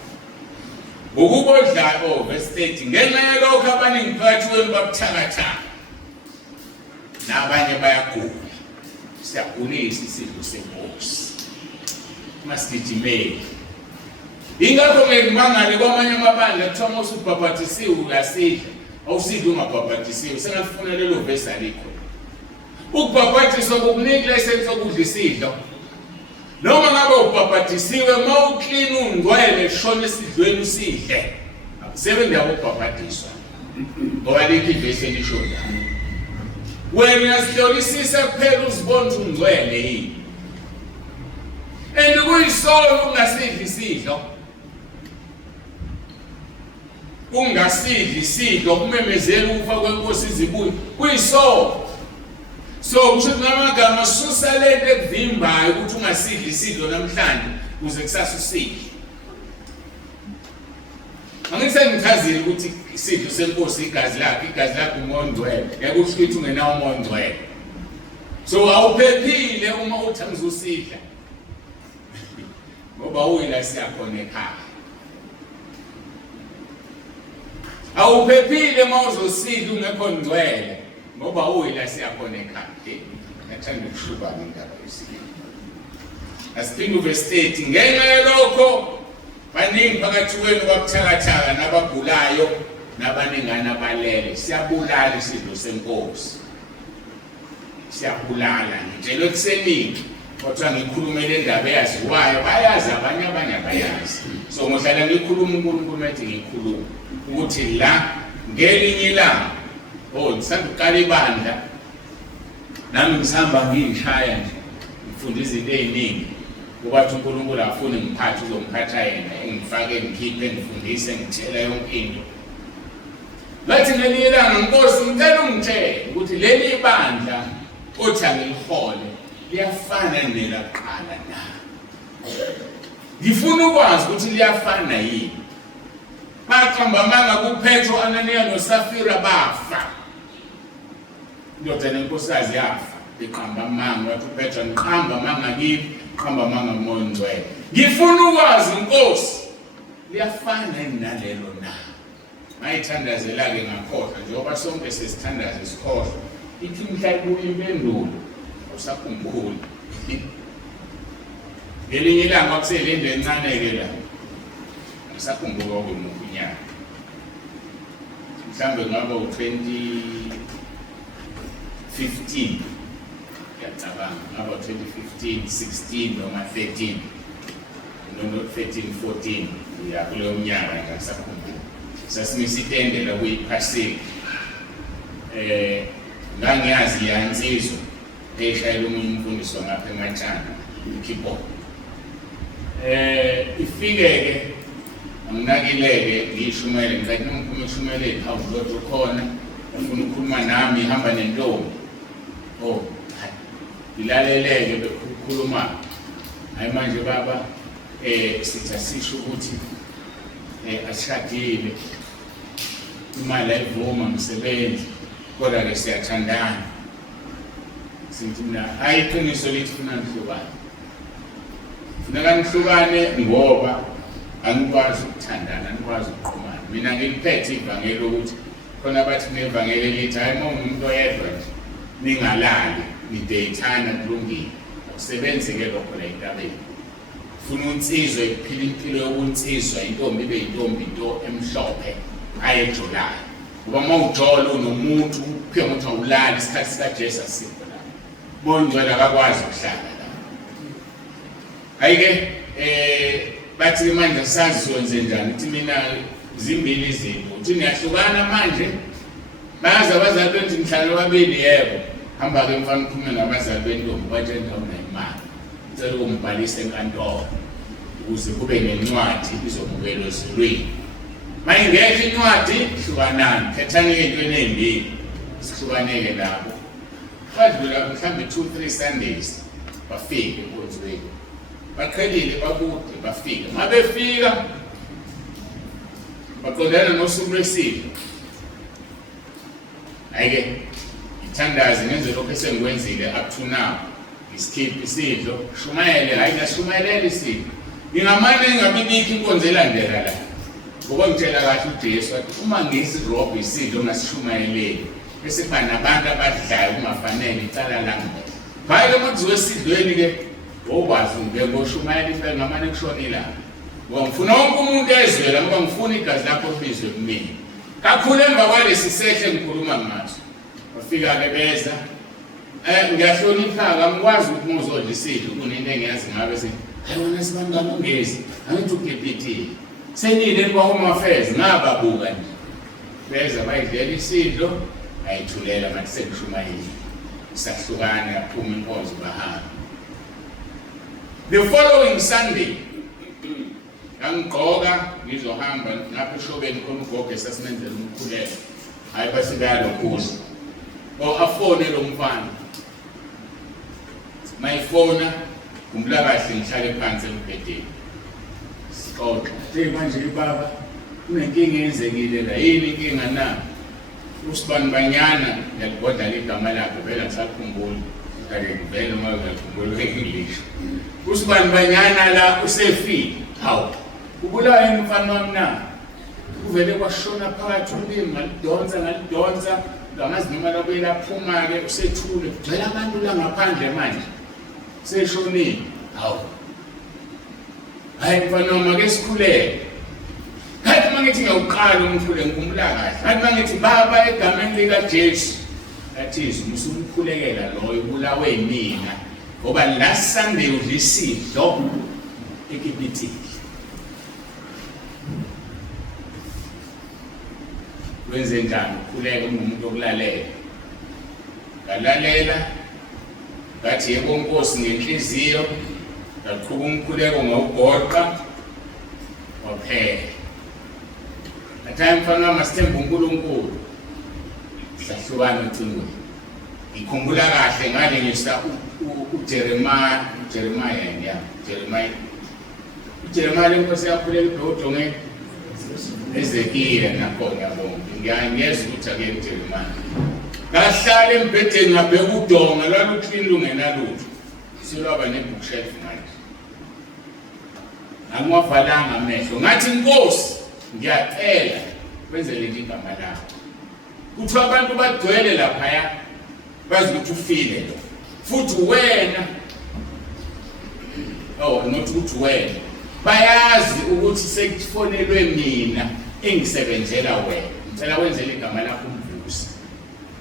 Ngokubodla verse 30. Ngenxa yalokho abaningi phakathi kwenu babuthakathaka nabanye bayagula. Siyagulisa isidlo senkosi masigijimeli. Ingakho ngekubangale kwamanye amabandla kuthiwa uma usubhabhathisiwe uyasidla. Awusidli ungabhabhathisiwe. Sengafuna lelo verse alikho. Ukubhabhathiswa kukunika license yokudla isidlo. Noma ngabe ubhabhathisiwe mawuklina ungcwele shona esidlweni usidle. Akusebenzi ukubhabhathiswa. Ngoba likho ivesi elisho njalo. Wena uyasihlolisisa kuphela uzibona ukuthi ungcwele yini. And kuyisono ungasidli isidlo. Ungasidli isidlo kumemezela ukufa kwenkosi izibuye kuyisono. So kusho ngamagama susa lento ekuvimbayo ukuthi ungasidli isidlo namhlanje kuze kusasa usidle. Angikusengichazile ukuthi isidlo senkosi igazi lakho umoya ongcwele. Yakusho ukuthi ungenawo umoya ongcwele. So awuphephile uma uthi angizosidla ngoba uyila siyakhona ekhaya. Awuphephile uma uzosidla ungekho ngcwele ngoba uyila siyakhona ekhaya. Ngathanda ukushuba indaba yesibili. Asiphinde uvestate ngenxa yalokho baningi phakathi kwenu babuthakathaka nabagulayo nabaningana balele. Siyabulala isidlo senkosi. Siyabulala ngitshela kuseningi kodwa ngikhulumele indaba eyaziwayo bayazi abanye abayazi. So ngohlala ngikhuluma uNkulunkulu ethi ngikhuluma ukuthi la ngelinye ilanga ngisanda uqala ibandla nami ngisahamba ngishaya nje ngifunda izinto eziningi ngoba uNkulunkulu afune ngiphathe uzongiphatha yena engifake ngikhiphe ngifundise ngitshela yonke into. Lathi ngelinye ilanga Nkosi ngicela ungitshele ukuthi leli bandla othi angilihole liyafana nelakuqala na. Ngifuna ukwazi ukuthi liyafana yini. Baqamba amanga kuPetro, Ananiya noSafira bafa. Indoda nenkosikazi yafa. Iqamba amanga wathi uPetro ngiqamba amanga kimi, qamba amanga kuMoya Ongcwele. Ngifuna ukwazi Nkosi liyafana yini nalelo na. Mayithandazela-ke ngakhohlwa njengoba sonke sesithandaza isikhohlwa. Ithi mhla ibuye impendulo usakhumbuli. Ngelinye ilanga kusele into encane-ke la ngisakhumbula okwemuphi unyaka mhlawumbe ngaba u-2015 ngiyacabanga ngaba u-2015, 16 noma 13 noma 13, 14 ya kuleyo mnyaka ngisakhumbula. Sasimisa itende la kuyiphasika ngangiyazi yansizwa eshayela umunye umfundisi ngapha eMatshana iKipo. Ifike-ke anginakileke ngiyishumele ngicathi ngiphuma eshumeleni hawu Lord ukhona ufuna ukukhuluma nami ihamba nentombi. Ilaleleke bekhuluma hayi manje baba sithi asisho ukuthi asishadile imali ayivuma umsebenzi kodwa-ke siyathandana. Sithi mina hayi iqiniso lithi funa nihlukane. Funeka nihlukane ngoba angikwazi ukuthandana, angikwazi ukuqhumana. Mina ngiliphethe ivangeli ukuthi khona bathi kunevangeli lithi hayi uma umuntu oyedwa nje ningalali nideyithana kulungile. Akusebenzi-ke lokho la entabeni. Funa unsizwa iphila impilo yobunsizwa, intombi ibe yintombi into emhlophe ayejolayo. Ngoba uma ujola unomuntu uphiwa ukuthi awulali isikhathi sikaJesu asikho la. Moya Ongcwele akakwazi ukuhlala la. Hayi-ke bathi manje sazi siwenze njani. Ithi mina zimbili izinto uthi niyahlukana manje bayazi abazali benu nihlala babili. Yebo, hamba-ke mfana uphume nabazali bentombi batshele awunayimali ngicela ukumbhalisa enkantolo ukuze kube nencwadi izomukelwa ezulwini. Mayingekho incwadi hlukanani, khethani-ke ey'ntweni ey'mbili sihlukaneke nabo. Badlula mhlawumbe 2-3 Sundays bafike enkonzweni. Baqhelile bakude bafike. Uma befika baqondana nosuku lwesidlo. Hayi-ke ngithandaze ngenze lokho esengikwenzile up to now. Ngiskipe isidlo, shumayele, hayi ngashumayelele isidlo. Ngingamane ngingabibikho inkonzo elandela la. Ngoba ngitshela kahle uJesu wathi uma ngisirobha isidlo ngasishumayeleli bese kuba nabantu abadlayo kungafanele icala lami. Hayi-ke uma kuziwe esidlweni-ke okwazi ngoshumayela impela ngamane kushonile. Ngoba ngifuna wonke umuntu ezwela ngoba ngifuna igazi lakho libizwe kumina. Kakhulu emva kwalesi sehle ngikhuluma ngaso. Bafika-ke beza. Ngiyahlonipha-ke angikwazi ukuthi uma uzodla isidlo kunento engiyazi ngabe sithi hayi wena sibangani ungezi angithi uGPT senile kwa-Home Affairs ngababuka nje. Beza bayidlela isidlo ayithulela ngathi sengishumayeli sahlukana yaphuma inkonzo bahamba. The following Sunday ngangigqoka ngizohamba ngapha eshobeni khona ugogo esasimenzela umkhuleko. Hayi basikalo kudla afone lo mfana. Mayifona kumbula kahle ngihlale phansi embhedeni. Sixoxa. Manje baba kunenkinga eyenzekile la. Yini inkinga na? Usibani Banyana ngiyalibodla igama lakhe vele ngisakhumbula. kale vele uma ngakhumbula English usibani banyana la usefile hawu ubulawa umfana wami na uvele kwashona phakathi ulimi ngalidonsa ngamazi noma labuyela phuma ke usethule kugcwele abantu la ngaphandle manje seshonile hawu hayi mfana wami ake sikhuleke hayi mangithi ngiyawuqala umkhule ngikumbula kahle hayi mangithi baba egameni lika Jesu athi umsukhulekela loyo ubulawe yimina ngoba last Sunday udlisidlo ekibitiki wenze njani ukhuleka umuntu okulalela ngalalela ngathi yebo Nkosi ngenhliziyo ngaqhuba umkhuleko ngawugoqa waphela athi mfana masithembe uNkulunkulu sahlukana ucingweni ngikhumbula kahle ngale ngisa uJeremiah lenkosi yakhulela ibhodonge ezekile nakhona yabona ngiyangeza ukuthi ake uJeremiah ngahlala embhedeni ngabheka udonga lwaluclean lungenalutho silwaba nebookshelf manje angiwavalanga amehlo ngathi Nkosi ngiyacela wenzele nje igama lakho kuthi abantu bagcwele lapha bazi ukuthi ufile lo futhi wena not ukuthi wena bayazi ukuthi sekufonelwe mina engisebenzela wena ngicela wenzele igama lakho umvusi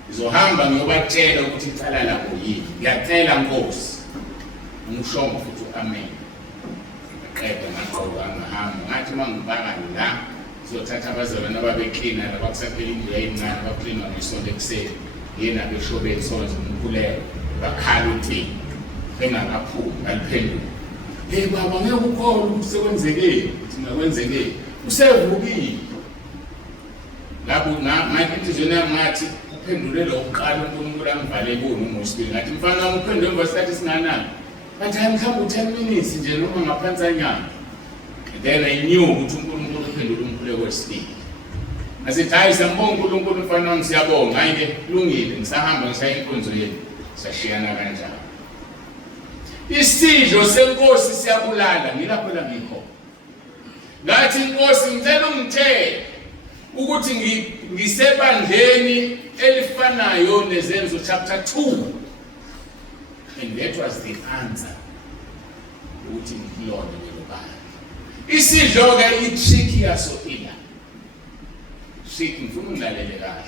ngizohamba ngiyobatshela ukuthi icala lakho yini ngiyacela Nkosi ngishongo futhi amen qeda ngaqoqa ngahamba ngathi mangibaka la sizothatha abazalwane ababeklina labakusaphela indlu yayincane abaklina ngesonto ekuseni yena beshobeni sonke umkhuleko bakhala uthi bengakaphumi baliphendula hey baba ngeke ukholwe ukuthi sekwenzekile thina kwenzekile usevukile lapho manje inhliziyo yami ngathi uphendule lo uqala uNkulunkulu angivale kuno ngosibili ngathi mfana wami uphendule emva kwesikhathi singanani bathi mhlawumbe 10 minutes nje noma ngaphansanyana then I knew ukuthi uNkulunkulu uphendule umkhuleko wesibili asithi hayi sambonga uNkulunkulu mfana wami siyabonga hayi ke kulungile ngisahamba ngisaya inkonzo yenu sashiyana kanjalo isidlo senkosi siyabulala ngilapho la ngikho ngathi Nkosi ngicela ungithele ukuthi ngisebandleni elifanayo nezenzo chapter 2 and that was the answer ukuthi ngilona lobani isidlo ke itrick yaso ila shiki ngifuna ungilalele kahle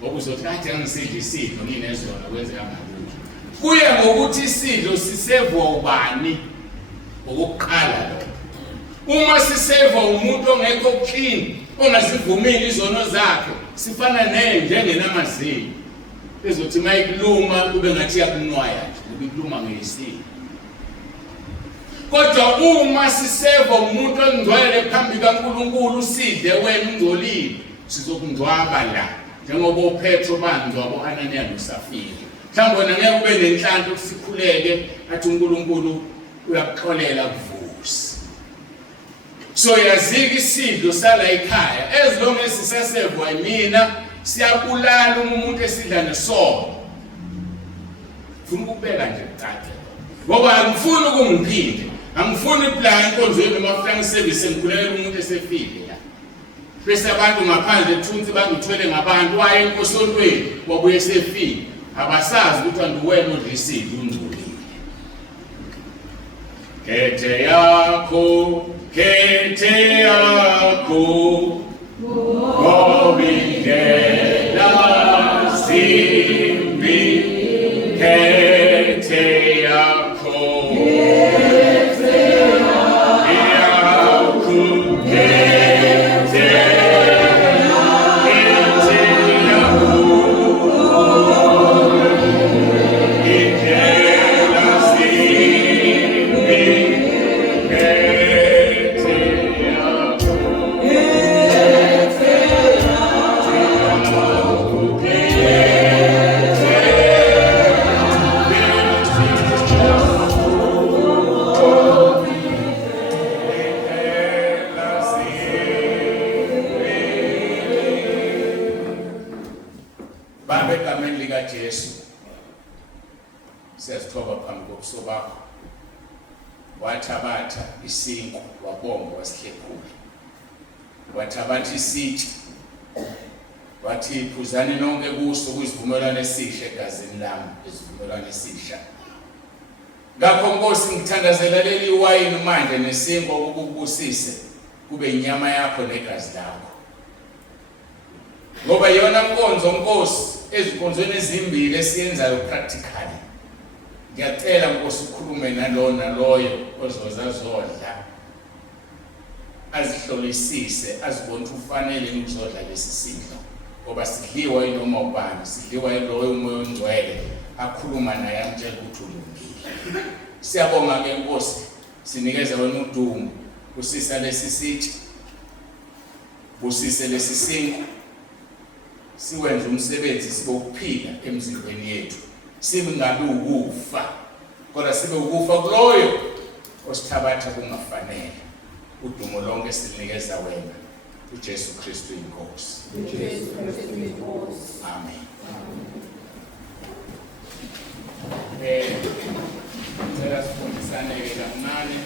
ngoba uzothi athi angisidla isidlo nginezona kwenzeka malutho kuye ngokuthi isidlo sisevwa ubani okuqala lo uma sisevwa umuntu ongekho clean ongasivumile izono zakhe sifana njengenamazinyo ezothi mayikuluma kube ngathi yakunwaya nje ukuluma ngesidlo kodwa uma sisevwa umuntu ongcwele phambi kaNkulunkulu usidle wena ungcolile sizokungcwaba la njengoba uPetro bangcwaba Ananiya noSafira mhlawumbe ngeke ube nenhlanhla ukusikhuleke athi uNkulunkulu uyakuxolela kuvusi so yazika isidlo sala ekhaya as long as sisasevwa yimina siyabulala umuntu esidla nesono ufuna ukubeka nje kucace ngoba angifuni ukungiphinde angifuni plan inkonzweni mafutanga service ngikhulela umuntu esefile la bese abantu ngaphandle thunzi bangithwele ngabantu waye enkosontweni wabuye esefile abasazi ukuthi anduwena odlisidwe ungcolile kete yakho ngobindela simbi kete yakho siyazithoba phambi kobuso bakho. Wathabatha isinkwa wabonga wasihlephula. Wathabatha isitsha wathi phuzani nonke kuso kuyisivumelwano esihle egazini lami, isivumelwano esisha. Ngakho Nkosi ngithandazela leli wayini manje nesinkwa ukubusise kube inyama yakho negazi lakho. Ngoba yona nkonzo Nkosi ezinkonzweni ezimbili esiyenzayo practically. Ngiyacela Nkosi ukhulume nalona loyo ozozazodla. Azihlolisise azibone ufanele ukuzodla lesi sidlo. Ngoba sidliwa inoma ubani, sidliwa iloyo umoya ongcwele akhuluma naye amtshela ukuthi ulungile. Siyabonga ke Nkosi, sinikeza wena udumo, usisa lesi sitsha, busise lesi sinkwa, siwenze umsebenzi sibe ukuphila emzimbeni yethu, sibe ngabe ukufa, kodwa sibe ukufa kuloyo osithabatha kungafanele. Udumo lonke sinikeza wena, uJesu Kristu inkosi. Amen. Ngicela sifundisane-ke kancane.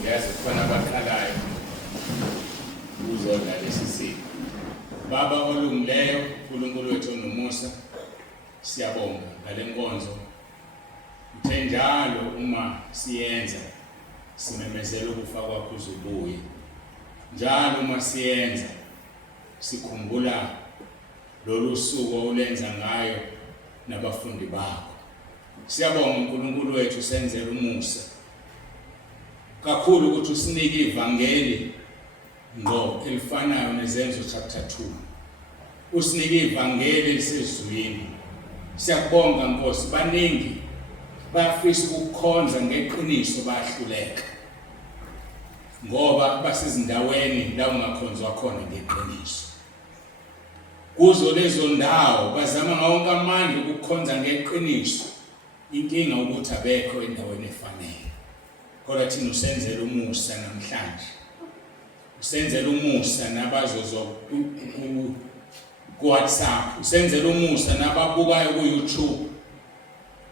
Ngiyazi khona abakhalayo uzodla lesi sidlo. Baba olungileyo, uNkulunkulu wethu onomusa, siyabonga ngale nkonzo. Uthe njalo uma siyenza simemezela ukufa kwakho uzubuye. Njalo uma siyenza sikhumbula lolu suku olenza ngayo nabafundi bakho. Siyabonga uNkulunkulu wethu senzele umusa kakhulu ukuthi usinike ivangeli ngo elifanayo nezenzo chapter 2. Usinike ivangeli elisezulwini. Siyabonga Nkosi, baningi bafisa ukukhonza ngeqiniso bayahluleka. Ngoba basezindaweni la ungakhonzwa khona ngeqiniso. Kuzo lezo ndawo bazama ngawonke amandla ukukhonza ngeqiniso. Inkinga ukuthi abekho endaweni efanele. Kodwa thina usenzele umusa namhlanje. Usenzele umusa nabazozo ku WhatsApp, usenzele umusa nababukayo ku YouTube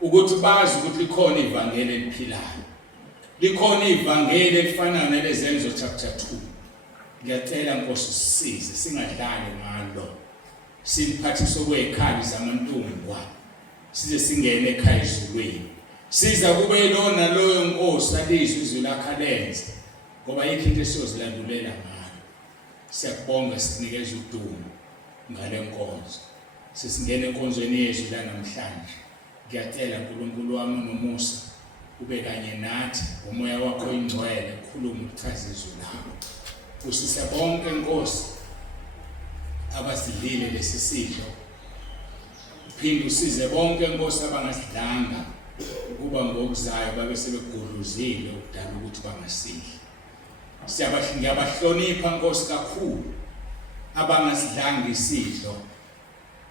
ukuthi bazi ukuthi likhona ivangeli eliphilayo. Likhona ivangeli elifana nelezenzo chapter 2. Ngiyacela Nkosi sisize singadlali ngalo. Siphathise okwekhali zamantungwa. Size singene ekhaya ezulwini. Siza kube lona loyo Nkosi alizwe izwi lakho lenze. Ngoba yikho into esiyozilandulela ngayo. Siyakubonga sinikeza udumo ngale nkonzo. Sisingene enkonzweni yezwi la namhlanje. Ngiyacela uNkulunkulu wami nomusa ube kanye nathi, umoya wakho ingcwele ukhuluma uchaze izwi lakho. Usisa bonke Nkosi abasidlile lesi sidlo. Uphinde usize bonke Nkosi abangasidlanga ukuba ngokuzayo babe sebegudluzile ukudala ukuthi bangasidli. Ngiyabahlonipha Nkosi kakhulu abangasidlanga isidlo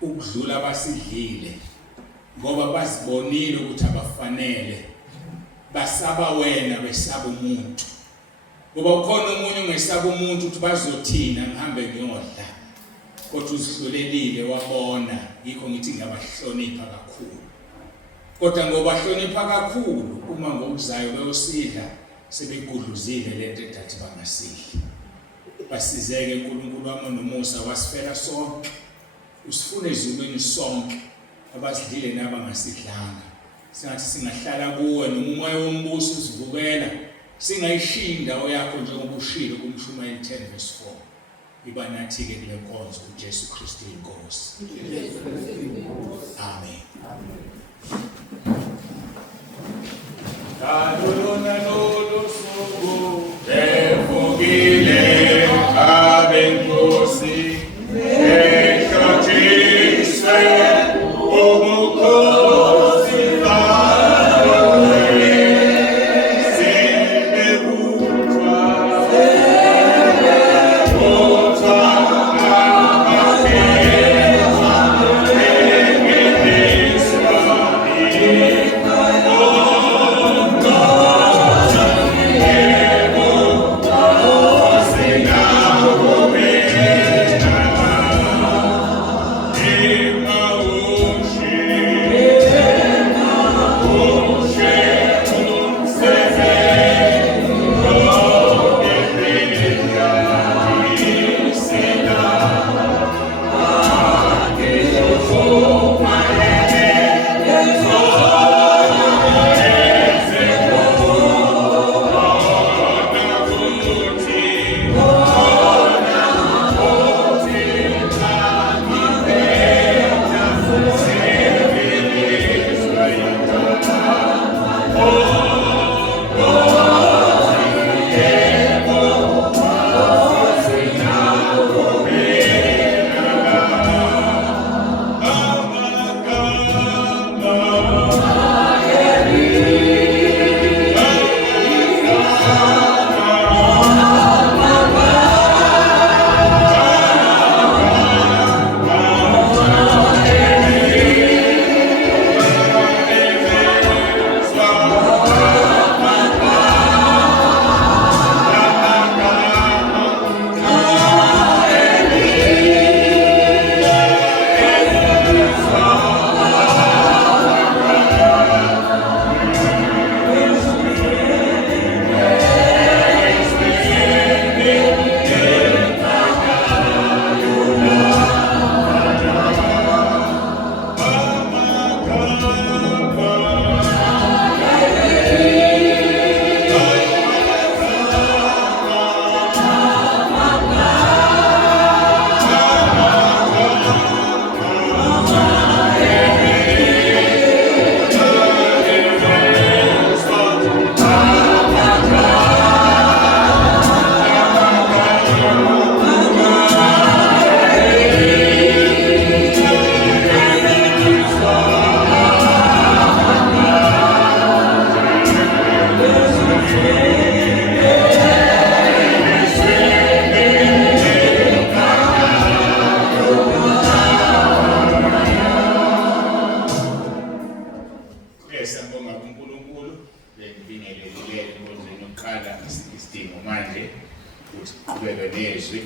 ukudlula abasidlile, ngoba bazibonile ukuthi abafanele, basaba wena besaba umuntu. Ngoba ukhona umunye ungesaba umuntu ukuthi bazothina ngihambe ngiyodla, kodwa uzihlolelile wabona. Yikho ngithi ngiyabahlonipha kakhulu. Kodwa ngoba hlonipha kakhulu uma ngokuzayo beyosidla sebegudluzile lento edathi bangasidli. Basizeke uNkulunkulu wami nomusa wasifela sonke. Usifune ezulwini sonke abasidlile nabangasidlanga. Singathi singahlala kuwe noma umoya wombuso usivukela, singayishiyi indawo yakho njengoba ushilo kuMshumayeli 10:4. Iba nathi-ke kule nkonzo uJesu Kristu inkosi. Amen. Kadolona lolo suku evukile abenkosi ehlothiswe ubukhosi bakho sibekuthwa Oh ukuthi qhubeke nezwi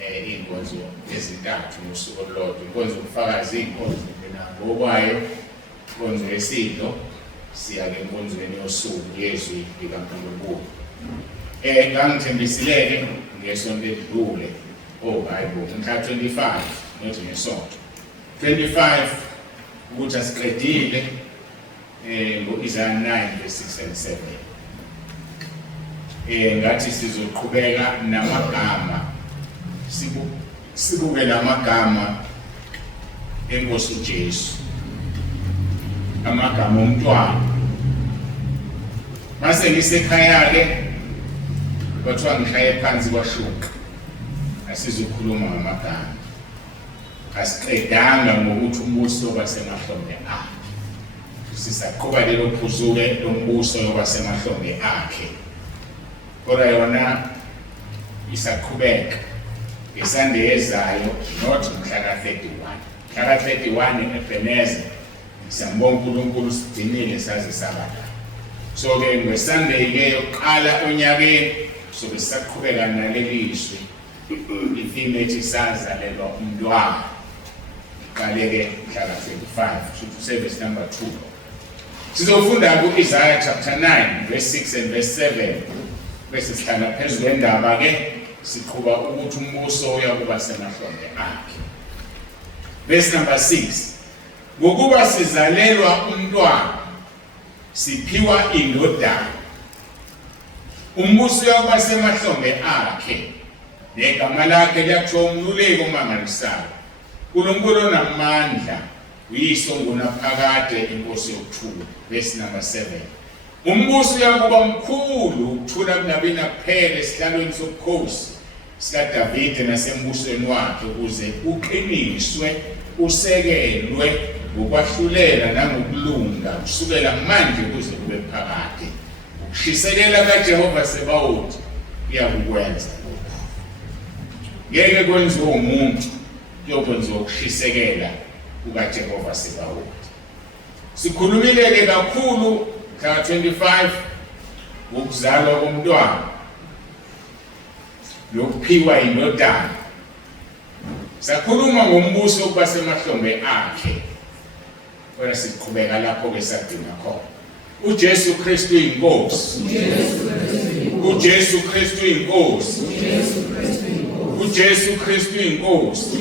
iy'nkonzo ezintathu ngosuku olulodwa, inkonzo yobufakazi, iy'nkonzo ngokwayo, inkonzo yesidlo, siya-ke enkonzweni yosuku yezwi likaNkulunkulu. Ngangithembisile-ke ngesonto elidlule, hayi bo, mhla 25, nothi ngesonto 25 ukuthi asiqedile ngo-Isaiah 9 verse 6 and 7. Ngathi sizoqhubeka namagama, sibuke namagama eNkosi uJesu, amagama omntwana. Mase ngisekhaya-ke kwathiwa ngihlaye phansi kwashuka, asizukhuluma ngamagama, asiqedanga ngokuthi umbuso wasemahlombe akhe. Sisaqhuba lelo phuzu-ke lombuso wasemahlombe akhe, kodwa yona isaqhubeka ngesande ezayo, not mhla ka-31. Mhla ka-31 eBheneza siyambonga uNkulunkulu sidinile saze sabala. So-ke ngeSunday-ke yokuqala onyakeni sobe sisaqhubeka naleli izwi, itheme ethi sazalelwa umntwana. Iqale-ke mhla ka-25, service number 2. Sizofunda ku-Isaiah chapter 9 verse 6 and verse 7, bese sihlala phezu kwendaba-ke siqhuba ukuthi umbuso uyakuba semahlombe akhe. Verse number 6, ngokuba sizalelwa umntwana siphiwa indodana, umbuso uyakuba semahlombe akhe, negama lakhe liyakuthiwa umluleki omangalisayo, uNkulunkulu onamandla, uyise ongunaphakade, inkosi yokuthula. Verse number 7, umbuso uyakuba mkhulu ukuthula kungabi nakuphela esihlalweni sobukhosi sikaDavide nasembusweni wakhe, ukuze uqiniswe, usekelwe ngokwahlulela nangokulunga kusukela manje kuze kube phakade. Ukushisekela kaJehova Sebawothi uyakukwenza lokhu. Ngeke kwenziwe umuntu, kuyokwenziwa ukushisekela kukaJehova Sebawothi. Sikhulumile-ke kakhulu mhla 25 ukuzalwa komntwana lokuphiwa indodana. Sakhuluma ngombuso ukuba semahlombe akhe, kodwa siqhubeka lapho-ke sadinga khona. uJesu Kristu inkosi, uJesu Kristu inkosi, uJesu Kristu inkosi.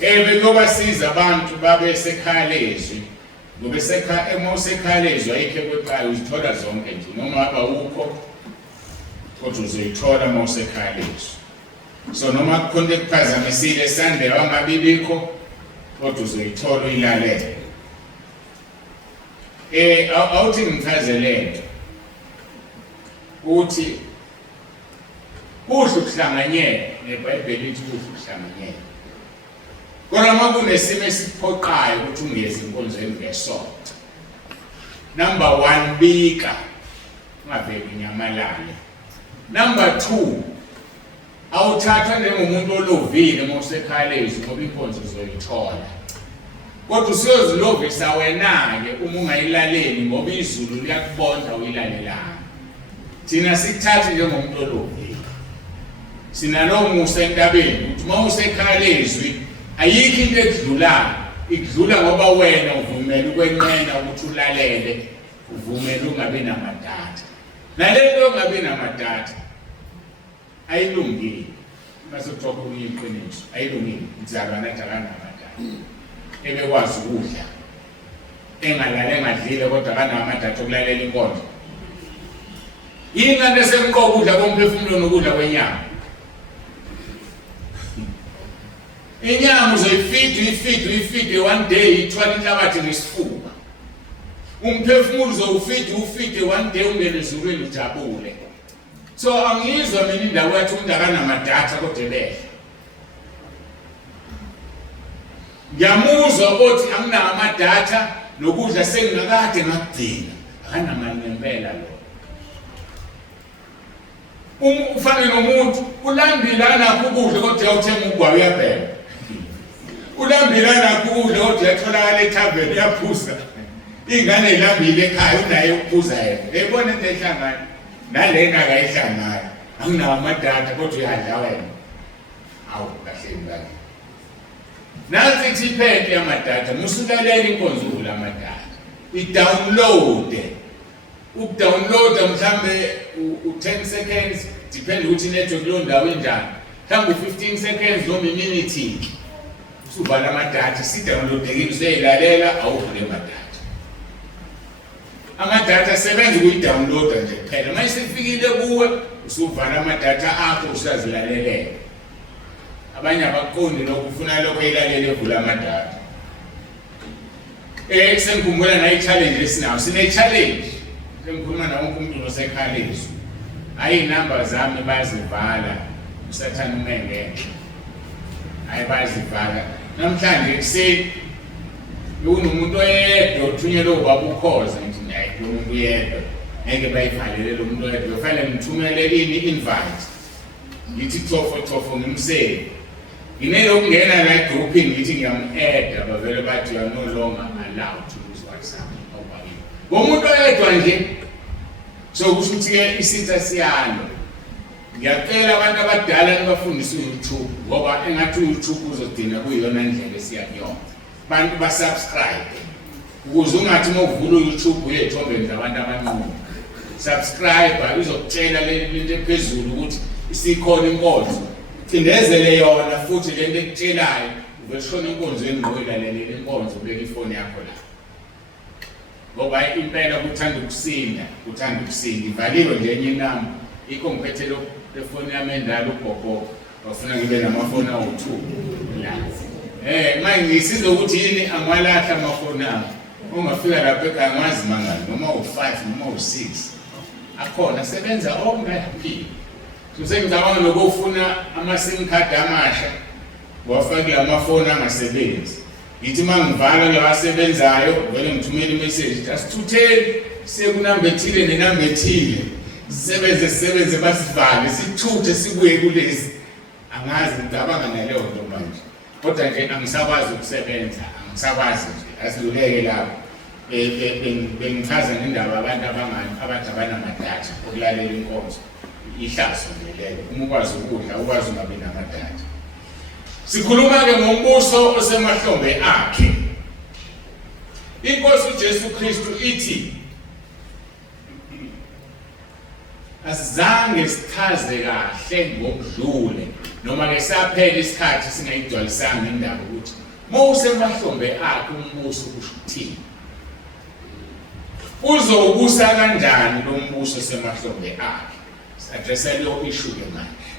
Bekubasiza abantu babe sekhaya lezwi, ngoba sekhaya lezwi ayikho kweqhayo, uzithola zonke nje, noma abawukho kodwa uzoyithola uma usekhaya lezwi. So noma kukhona ekuphazamisile Sunday wangabibikho, kodwa uzoyithola uyilalele. Awuthi ngichazelele ukuthi kuhle ukuhlanganyela, neBhayibheli lithi kuhle ukuhlanganyela. Kodwa uma kunesimo esiphoqayo ukuthi ungeze inkonzweni ngesonto, number 1, bika, ungaveli nyamalale. Number 2, awuthathwa njengomuntu olovile uma usekhaya lezwi, ngoba inkonzo uzoyithola. Kodwa usiyozilovisa wena-ke uma ungayilaleli, ngoba izulu liyakubonda uyilalelanga. Thina sikuthathe njengomuntu olovile. Sinalowo musa entabeni ukuthi uma usekhaya lezwi ayikho into ekudlulayo, ikudlula ngoba wena uvumela ukwenqena ukuthi ulalele, uvumela ungabi namadatha. Nalento yongabi namadatha ayilungile. Mase kuthiwa kuyiqiniso, ayilungile. Izalwa nathi akanamadatha, ebekwazi ukudla, engalale engadlile kodwa akanamadatha okulalela inkonzo. Yingane semqoka ukudla komphefumulo nokudla kwenyama. Inyama uzoyifide one day ithwala inhlabathi ngesifuba. Umphefumulo uzowufide one day ungene ezulwini ujabule. So angizwa mina indawo yathi umuntu akanamadatha kodwa ebehla. Ngiyamuzwa ukuthi anginawo amadatha nokudla sengingakade ngakudinga, akanamali ngempela lo. Ufane nomuntu ulambile anakho ukudla kodwa uyawuthenga ugwayi uyabheka. Ulambile anakho ukudla kodwa uyatholakala ethaveni uyaphuza. Ingane ilambile ekhaya unaye ukuphuza yena. Eyibona into ehlangana nalena akayihlangana. anginawo amadata kodwa uyadla wena. Awu kahle ngani. Nansi ithi iphente yamadata musulalela inkonzo kulamadata. I-download. Ukudownloada mhlambe u10 seconds depend ukuthi network lo ndawo enjani. Mhlambe u15 seconds noma iminute. Usuvala amadata si-downloadekile useyilalela awuvule amadata. Amadata asebenza ukuyi-downloada nje kuphela. Mase sifikile kuwe usuvala amadata akho usazilalelela. Abanye abaqondi lokufuna lokho eyilalele evula amadata. Sengikhumbula nayo i-challenge esinayo. Sine-challenge. Sengikhuluma nawo wonke umuntu nosekhalizo. Hayi inamba zami bazivala. Usathana umenge. Hayi bazivala. Namhlanje ekuseni umuntu oyedwa uthunyelwe ubaba uKhoza ngithi hayi lo muntu uyedwa. Ngeke bayivalele lo muntu oyedwa. Kufanele ngithumele invite. Ngithi thofo ngimsele. Nginelo ukungena la groupini ngithi ngiyam-add abavele bathi you are no longer allowed to use WhatsApp. Ngomuntu oyedwa nje so kusho ukuthi-ke isitha siyalo. Ngiyacela abantu abadala nibafundise uYouTube ngoba engathi uYouTube uzodina kuyiyona ndlela esiya kuyona. Abantu basubscribe ukuze ungathi uma uvula uYouTube uye ethombeni zabantu abanqunu. Subscribe izokutshela lento ephezulu ukuthi isikhona inkonzo. Cindezele yona futhi lento ekutshelayo ubeshona inkonzo engqoyila lele inkonzo ubeka ifoni yakho la. Ngoba impela kuthanda ukusinda, ivaliwe nje enye inamba. Ikho ngiphethe lo telefoni yami endala ugogo wafuna ngibe namafoni awu2 la. Manje ngisiza ukuthi yini angwalahla amafoni ami. Ungafika lapha ekhaya ngazi mangani noma u5 noma u6. Akhona sebenza ongayaphili. Sengicabanga lokufuna ama-SIM card amasha wafaka la mafoni angasebenzi. Ngithi mangivala lawa asebenzayo vele ngithumela imessage asithutheni sekunamba ethile nenamba ethile sisebenze basivale sithuthe sibuye kulezi. Angazi ngicabanga naleyo nto manje kodwa nje angisakwazi ukusebenza angisakwazi nje asiluleke lapho. Bengichaza ngendaba abantu abathi abanamadata okulalela inkonzo. Ihlazo neleyo uma ukwazi ukudla ukwazi ungabe namadata. Sikhuluma-ke ngombuso osemahlombe akhe. Inkosi uJesu Kristu ithi asizange sichaze kahle ngokudlule noma-ke saphela isikhathi singayigcwalisanga indaba ukuthi uma usemahlombe akhe umbuso kusho ukuthini. Uzobusa kanjani lo mbuso osemahlombe akhe. Adresa leyo issue-ke manje.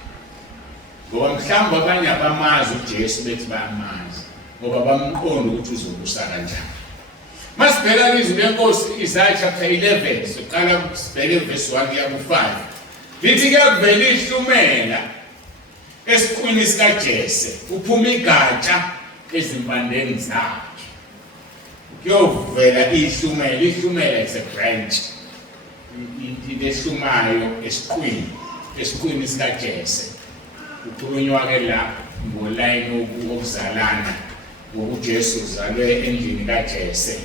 Ngoba mhlawumbe abanye abamazi uJesu bethi bayamazi ngoba bamqonda ukuthi uzobusa kanjani. Masibheka izwi lenkosi Isaiah chapter 11 siqala sibheke verse 1 kuya ku5. Lithi kuyavela ihlumela esiqwini sikaJese uphuma igatsha ezimpandeni zakhe. Kuyovela ihlumela is a branch. Leshumayo esiqwini sikaJese. Ukhulunywa-ke la ngolayini wokuzalana ngokuJesu uzalwe endlini kaJese.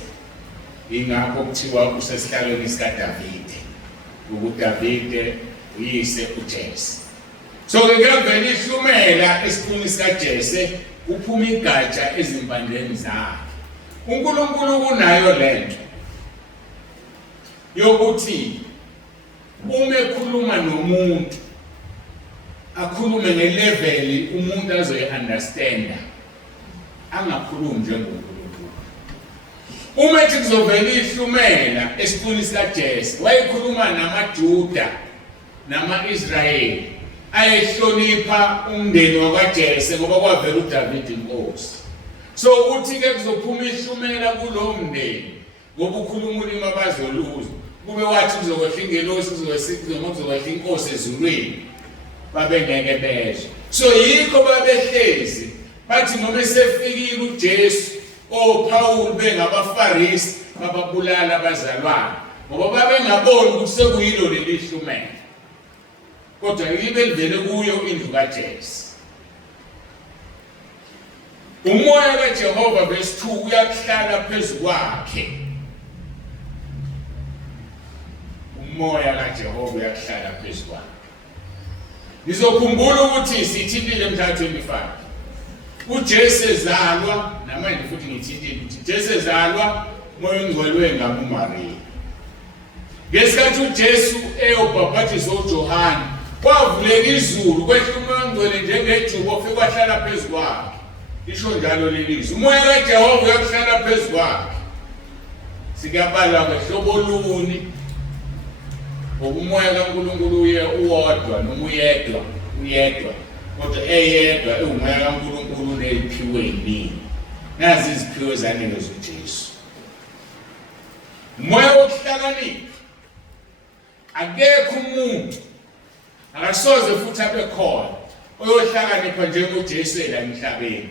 Ingakho kuthiwa usesihlalweni sikaDavide. UDavide uyise uJese. So-ke kuyavela ihlumela esiqwini sikaJese uphuma igatsha ezimpandeni zakhe. uNkulunkulu kunayo lento yokuthi uma ekhuluma nomuntu akhulume ngelevel umuntu azoyi-understanda angakhulumi njengoNkulunkulu. Uma ethi kuzovela ihlumela esiqwini sikaJese wayekhuluma namaJuda nama-Israyeli ayehlonipha umndeni wakaJese ngoba kwavela uDavide inkosi. So uthi-ke kuzophuma ihlumela kulo mndeni ngoba ukhuluma ulimi abazoluzwa. Kube wathi kuzokwehla ingelosi kuzokwehla inkosi ezulwini babengeke bezwe. So yikho babehlezi bathi noma esefikile uJesu oPawulu bengabaFarisi bababulala abazalwane ngoba babengaboni ukuthi sekuyilo leli hlumela. Kodwa libe livele kuyo indlu kaJesu. Umoya kaJehova verse 2 uyahlala phezu kwakhe. Umoya kaJehova uyahlala phezu kwakhe. Nizokhumbula ukuthi sithintile eMthatha 25. uJesu ezalwa namanje futhi ngithintile ukuthi Jesu ezalwa umoya ongcwele ngabo uMaria. Ngesikhathi uJesu eyobhabhathiza uJohane kwavuleka izulu kwehla umoya ongcwele njengejuba ofika kwahlala phezu kwakhe. Isho njalo lelizwi umoya kaJehova uyahlala phezu kwakhe. Sikabala ngehlobo luni umoya kaNkulunkulu uwodwa noma uyedwa kodwa eyedwa umoya kaNkulunkulu neziphiwe yini. Nazi iziphiwe zanikezwe uJesu. Umoya wokuhlakanipha akekho umuntu akasoze futhi abe khona oyohlakanipha njengoJesu la emhlabeni.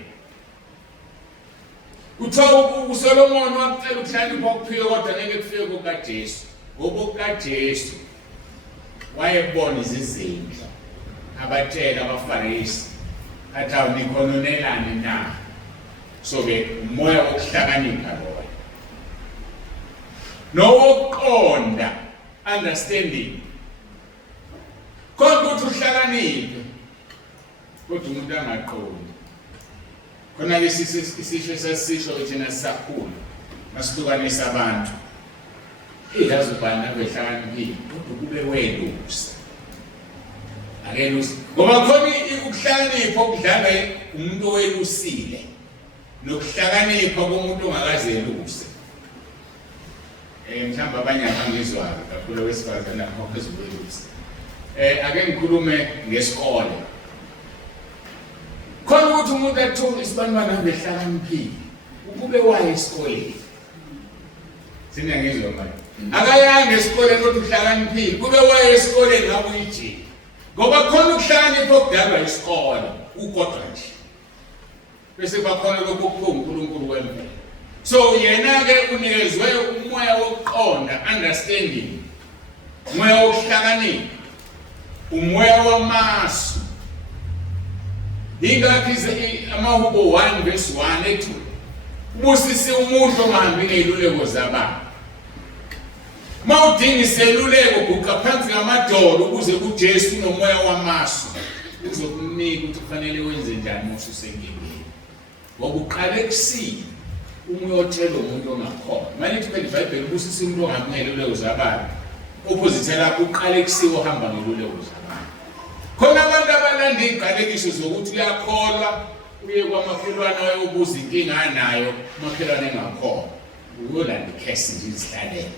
Uthola uSolomon wacela ukuhlakanipha okuphile kodwa ngeke kufike kukaJesu. Ngoba kukaJesu wayebona izizindla abatshela abaFarisi athi awunikhononelani na. So ke umoya wokuhlakanipha lowo nowokuqonda understanding kodwa uthi uhlakaniphe kodwa umuntu angaqondi. Khona ke isisho sasisho thina sisakhula masihlukanisa abantu iyazi ubani abehlakaniphile kodwa kube welusa akelusa ngoba khona ukuhlakanipha okudlala umuntu owelusile nokuhlakanipha komuntu ongakazeluse. Mhlawumbe abanye abangizwayo kakhulu wesifazane abaphezulusa. Ake ngikhulume ngesikole. Khona ukuthi umuntu athola isibanibani abehlakaniphile ukube waye esikoleni. Sinengizwa manje. Akayanga esikoleni kodwa uhlakaniphile kube waye esikoleni ngabe uyijini. Ngoba khona ukuhlakanipha okudalwa isikole ukodwa nje. Bese bakhona lokho uNkulunkulu wemvelo. So yena ke unikezwe umoya wokuqonda understanding. Umoya wokuhlakanipha. Umoya wamasu. Ingakhize amahubo 1 verse 1 ethi ubusise umuntu ongahambi ngeziluleko zababa. Mawudinga iseluleko guqa phansi ngamadolo ukuze kuJesu nomoya wamasu uzokunika ukuthi kufanele wenze njani uma usenkingeni. Ngokuqala ekusini umoya umuntu ongakhona. Manje ithi iBhayibheli ubusise umuntu ongahambi ngeziluleko zababa. Opposite lapho uqala ekusini ohamba ngeziluleko zababa. Khona abantu abalanda iziqalekiso zokuthi uyakholwa uye kwamakhelwane ayobuza inkinga anayo makhelwane engakhona. Uyolanda ikhesi nje izihlalele.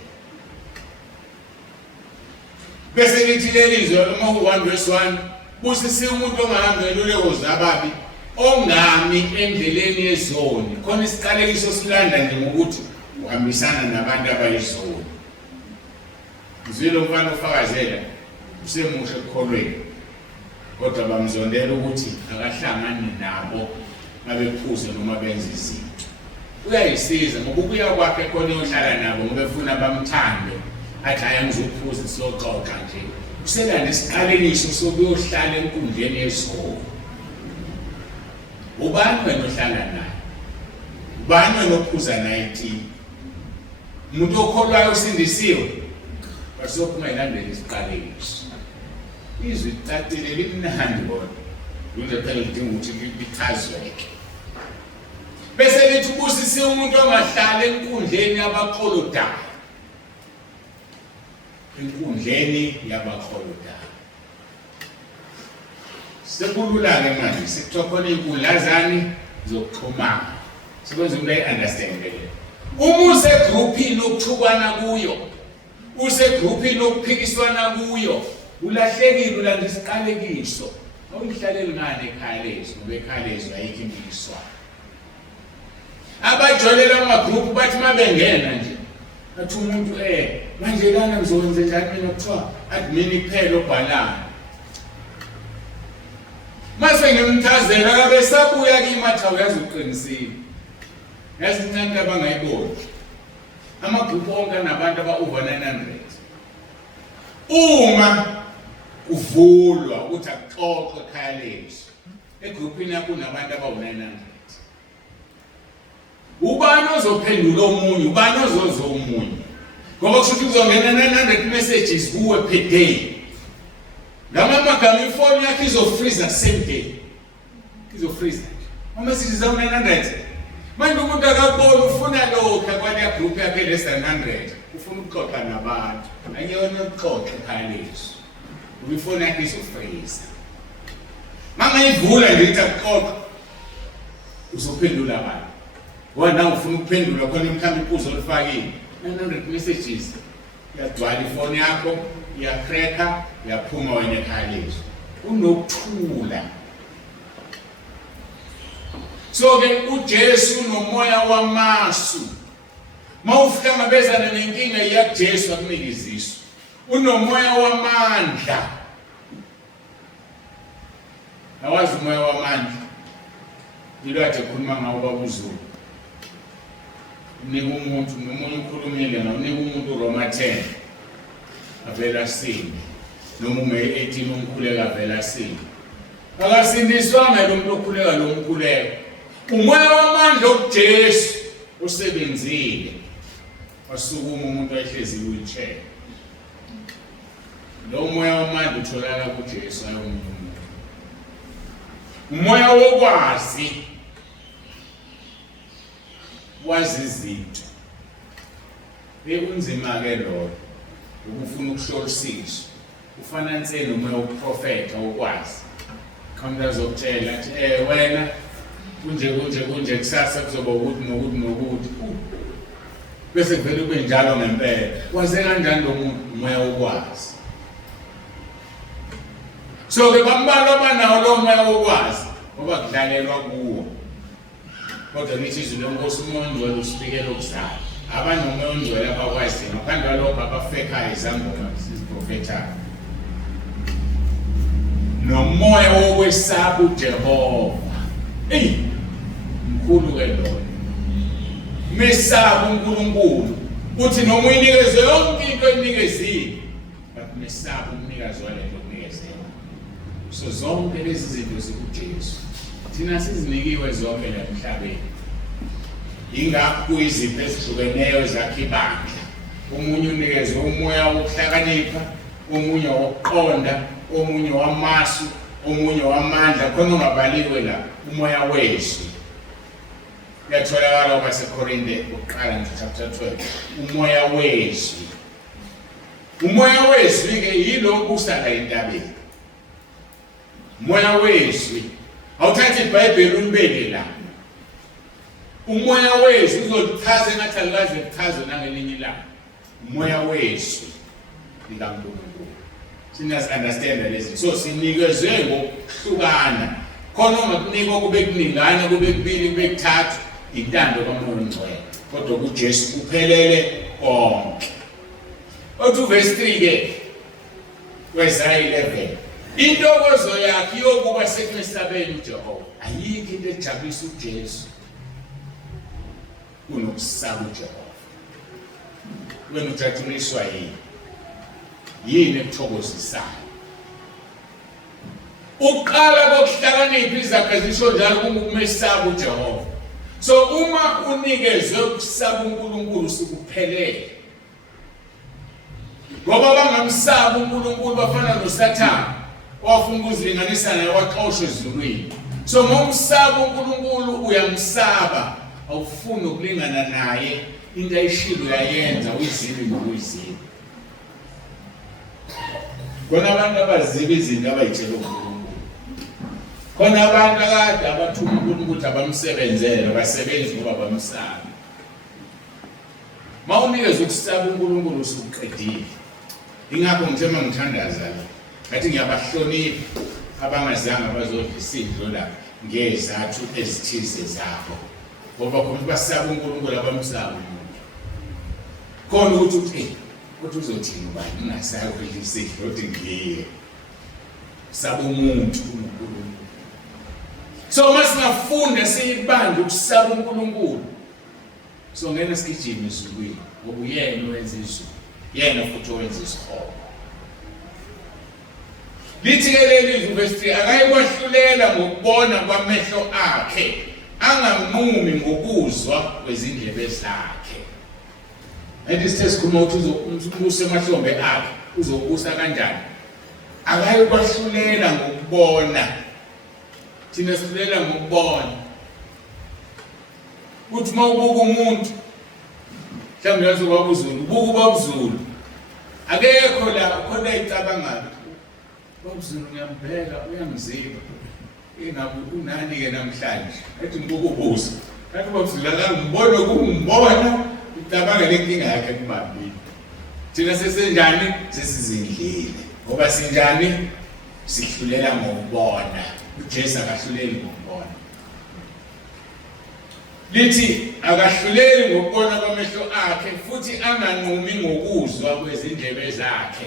Bese lithi lelizwe uma 1 verse 1 busise umuntu ongahambi ngeziluleko zababi ongami endleleni yezoni. Khona isiqalekiso silanda nje ngokuthi uhambisana nabantu abayizoni. Uzwile umfana ufakazela usemusha ekukholweni. Kodwa bamzondela ukuthi akahlangane nabo mabephuze noma benze izinto. Uyayisiza ngoba kuya kwakhe khona uyohlala nabo ngoba efuna bamthande. Athi hayi ngizophuza siyoxoxa nje. Uselanda isiqalekiso sokuyohlala enkundleni yesikole. Ubani wena ohlala naye? Ubani wena ophuza naye iti? Umuntu okholwayo usindisiwe. Basophuma ilandela isiqalekiso. Izwi licacile limnandi bona. Lunje phela lidinga ukuthi lichazweke. Bese lithi ubusise umuntu ongahlala enkundleni yabaqholodayo. Enkundleni yabaqholodayo. Sekulula-ke manje sekuthiwa khona iy'nkundlazane zokuxhumana. Sekwenza umuntu ayi-understand-ele. Uma usegrupini okuthukwana kuyo, usegrupini okuphikiswana kuyo, ulahlekile ulanda isiqalekiso. Awuyihlaleli ngane ekhaya lezwi ngoba ekhaya lezwi ayikho impikiswano. Abajolela amagroup bathi mabengena nje athi umuntu manje lana ngizokwenza njani mina kuthiwa admin iphela obhalayo. Mase ngimchazela kabe sabuya kimatha uyazi uqinisile. Yazi incane abangayiboni. Amagroup onke anabantu aba-over 900. Uma uvulwa ukuthi akuxoxe ekhaya lezwi egroupini yakho kunabantu abawu-900. Ubani ozophendula omunye, ubani ozozwa omunye. Ngoba kusho ukuthi kuzongena 900 messages kuwe per day. ngamagama ifoni yakho izofreeza same day. Izofreeza. Uma sithi za 900. Manje umuntu akabona ufuna lokho kwale group yakhe less than 100. Ufuna ukuxoxa nabantu. Ayona ukuxoxa phakathi. Ifoni yakhe izofreeza. Mama ivula nje ithi akuxoxa. Uzophendula abantu. Wena ufuna ukuphendula khona mkhambi ipuzo olifakile. 900 messages. Yagcwala ifoni yakho, iyacracker, yaphuma wena ekhaya. Unokuthula. So ke uJesu nomoya wamasu. Mawuhlangabezana nenkinga yakuJesu akunikiziswa. Unomoya wamandla. Awazi umoya wamandla. Yilo ade khuluma ngawo babuzulu. Unika umuntu nomunye ukhulumile ngawo, unika umuntu Roma 10. Avela sini. Noma ume 18 umkhuleka avela sini. Akasindiswanga lo muntu okhuleka lo mkhuleko. Umoya wamandla okuJesu usebenzile. Wasukuma umuntu ayehlezi wheelchair. Lo moya wamandla utholakala kuJesu ayomuntu. Umoya wokwazi wazi izinto. Bekunzima ke lo ukufuna ukuhlolisisa. Ufana nsene umoya woprofeta wokwazi. Khona uzokutshela athi wena kunje kusasa kuzoba ukuthi nokuthi. Bese vele kube njalo ngempela. Waze kanjani lo muntu umoya wokwazi. So ke bambalo banawo lo moya wokwazi ngoba kudlalelwa kuwo. Kodwa ngithi izwi lenkosi umoya ongcwele usipikela okusala. Abantu umoya ongcwele abakwazi ngaphandle kwalokho abafekayo izangoma siziprofethayo. Nomoya wokwesaba uJehova. Mkhulu ke lo. Mesaba uNkulunkulu. Uthi noma uyinikeze yonke into enikezile, but mesaba umnikazi walento onikezela. So zonke lezi zinto zikuJesu. Thina sizinikiwe zonke la emhlabeni. Ingakho izipho ezihlukeneyo zakhe ibandla. Omunye unikeze umoya wokuhlakanipha, omunye wokuqonda, omunye wamasu, omunye wamandla, khona ungabaliwe la umoya wezwi. Yatholakala kwaseKorinte uqala chapter 12. Umoya wezwi. Umoya wezwi ke yilo kusala entabeni. Umoya wezwi. Awuthathe iBhayibheli ulibeke la. Umoya wezwi uzolichaza ngathi alikaze lichaze nangelinye ilanga. Umoya wezwi likaNkulunkulu. Sinas understand lezi. So sinikezwe ngokuhlukana. Khona ungakunika kube kuningana, kube kubili, kube kuthathu. Intando kaMoya Ongcwele. Kodwa kuJesu kuphelele konke. Othi verse 3 ke Isaiah 11. Intokozo yakhe yokuba sekwesabeni uJehova. Ayikho into ejabulisa uJesu kunokusaba uJehova. Wena ujatshuliswa yini ekuthokozisayo? Uqala kokuhlakanipha izakhe zisho njalo kumesaba uJehova. So uma unikezwe ukusaba uNkulunkulu sikuphelele. Ngoba bangamsaba uNkulunkulu bafana noSathane owafuna ukuzilinganisa naye waxoshwa ezulwini. So ngomsaba uNkulunkulu uyamsaba, awufuni ukulingana naye, into ayishilo uyayenza uyizile nokuyizile. Khona abantu abaziba izinto abayitshela uNkulunkulu. Khona abantu akade abathuma uNkulunkulu ukuthi abamsebenzele, abasebenzi ngoba bamsaba. Mawunikeza ukusaba uNkulunkulu usuqedile. Ingakho ngithema ngithandaza la. Ngathi ngiyabahlonipha abangazange bazodla isidlo la ngezathu ezithize zabo. Ngoba khona basaba uNkulunkulu abamsaba umuntu. Khona ukuthi ukuthi uzothini ubani ungasakudla isidlo othi ngiye. Saba umuntu uNkulunkulu. So masingafunda siyibande ukusaba uNkulunkulu. So ngeke sigijime ezulwini ngoba uyena owenza izulu. Yena futhi owenza isihomo. Lithi ke leli verse 3 akayikwahlulela ngokubona kwamehlo akhe, angamnqumi ngokuzwa kwezindlebe zakhe. Andithi sesikhuluma ukuthi uzombusa emahlombe akhe, uzobusa kanjani? akayi kwahlulela ngokubona. Thina sihlulela ngokubona. Uthi mawubuka umuntu mhlawumbe yazi kwabuZulu, ubuka kwabuZulu. Akekho la khona icabangayo. KwabuZulu ngiyambheka uyangizika. Ingabe unani ke namhlanje? Ethi ngibuka ubuso. Kanti kwabuZulu akangibona kumbona icabanga lenkinga yakhe kubambile. Thina sesenjani sesizindlile. Ngoba sinjani sihlulela ngokubona. uJesu akahluleli ngokubona. Lithi akahluleli ngokubona kwamehlo akhe futhi anganqumi ngokuzwa kwezindlebe zakhe.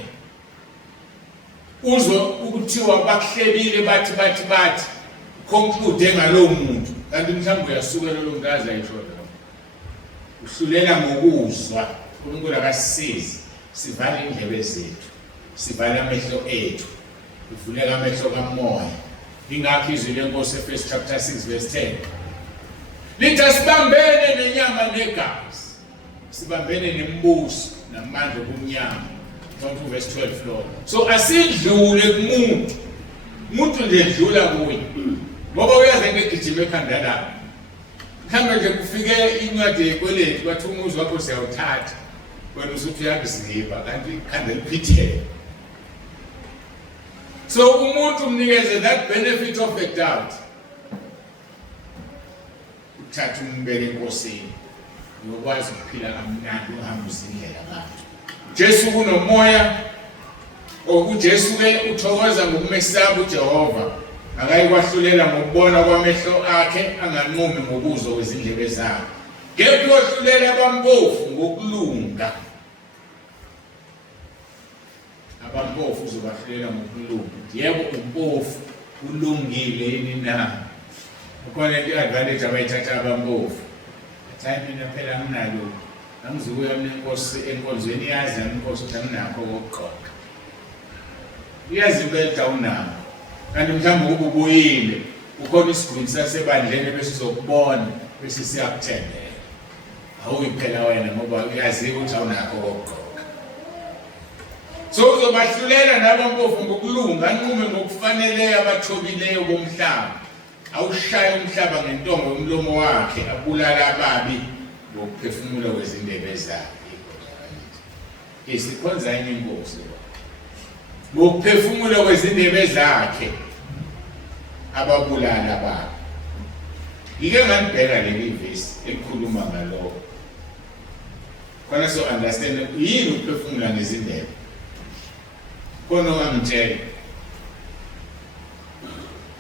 Uzwe ukuthiwa bakuhlebile bathi conclude ngalowo muntu. Kanti mhlawumbe uyasuka lo mntazi ayisho lo. Uhlulela ngokuzwa. uNkulunkulu akasisizi. Sivala indlebe zethu. Sivala amehlo ethu. Uvuleka amehlo kamoya. Ingakho izwi lenkosi eFirst chapter 6 verse 10. Lithi asibambene nenyama negazi. Sibambene nembuso namandla obumnyama. John 2 verse 12 Lord. So asidlule kumuntu. Umuntu nje edlula kuye. Ngoba uyaze ngegijima ekhanda lapho. Mhlawumbe nje kufike incwadi yekweleti kwathi umuzi wakho siyawuthatha. Wena usuthi uyakuziba kanti ikhanda liphitheke. So umuntu umnikeze that benefit of the doubt. Uthatha umbeke enkosini. Uyokwazi ukuphila kamnandi uhamba izindlela abantu. Jesu kunomoya uJesu ke uthokoza ngokumesaba uJehova. Akayi kwahlulela ngokubona kwamehlo akhe anganqumi ngokuzwa kwezindlebe zakhe. Kephi ohlulela abampofu ngokulunga. Abampofu uzobahlulela ngokulunga. Yebo umpofu ulungile yini na? Ukhona i-advantage abayithatha abampofu. Athi mina phela nginalo. Angizukuya mina inkosi enkonzweni yazi inkosi ukuthi anginakho ukuqoqa. Iyazi impela unako. Kanti mhlawumbe ubuyile ukhona isigwini sasebandleni bese uzokubona bese siyakuthembela. Awuyiphela wena ngoba uyazi ukuthi awunakho ukuqoqa. So uzobahlulela nabampofu ngokulunga anqume ngokufaneleyo abathobileyo bomhlaba. Awushaya umhlaba ngentonga yomlomo wakhe abulala ababi ngokuphefumula kwezindebe zakhe. Isikhonza enye inkosi ngokuphefumula kwezindebe zakhe ababulala ababi. Ike nganibheka leli verse elikhuluma ngalokho. Khona so understand yini ukuphefumula ngezindebe. Khona ongangitshela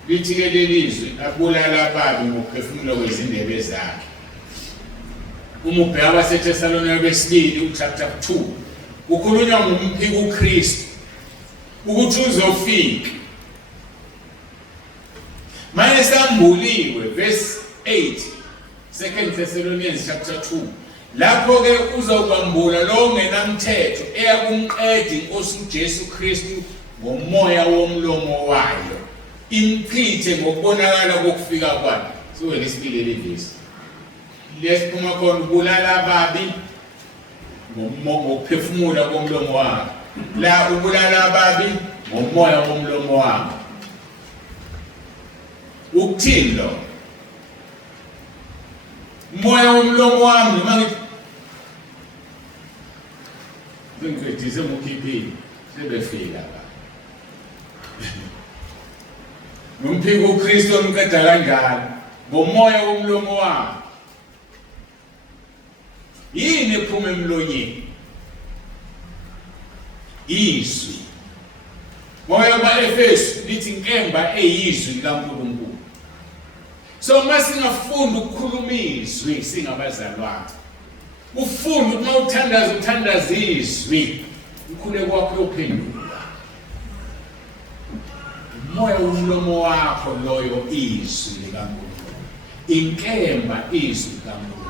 lithi ke lelizwi abulala ababi ngokuphefumula kwezindebe zakhe. Uma ubheka abaseThesalonika besibili chapter 2 kukhulunywa ngomphiko uKristu ukuthi uzofika. Manje sambuliwe verse 8 2 Thessalonians chapter 2 lapho ke uzobambula lo ongenamthetho eyakumqedi inkosi uJesu Kristu ngomoya womlomo wayo imchithe ngokubonakala kokufika kwakhe. So lesibili levesi lesiphuma khona ubulala ababi ngokuphefumula komlomo wakhe. La ubulala ababi ngomoya womlomo wakhe. Ukuthini lo? Umoya womlomo wami noma ngikhethize ngokhiphile sebefika la. Nomphiko uKristu omqeda kanjani ngomoya womlomo wakhe. Yini ephuma emlonyeni? Izwi. Moya ba-Efesu lithi inkemba eyizwi likaNkulunkulu. So masingafunda ukukhuluma izwi singabazalwane. Ufunda ukuthi uthandaza izwi, ukhuleko kwakho uyophendula. Umoya womlomo wakho loyo izwi likaNkulunkulu. Inkemba izwi likaNkulunkulu.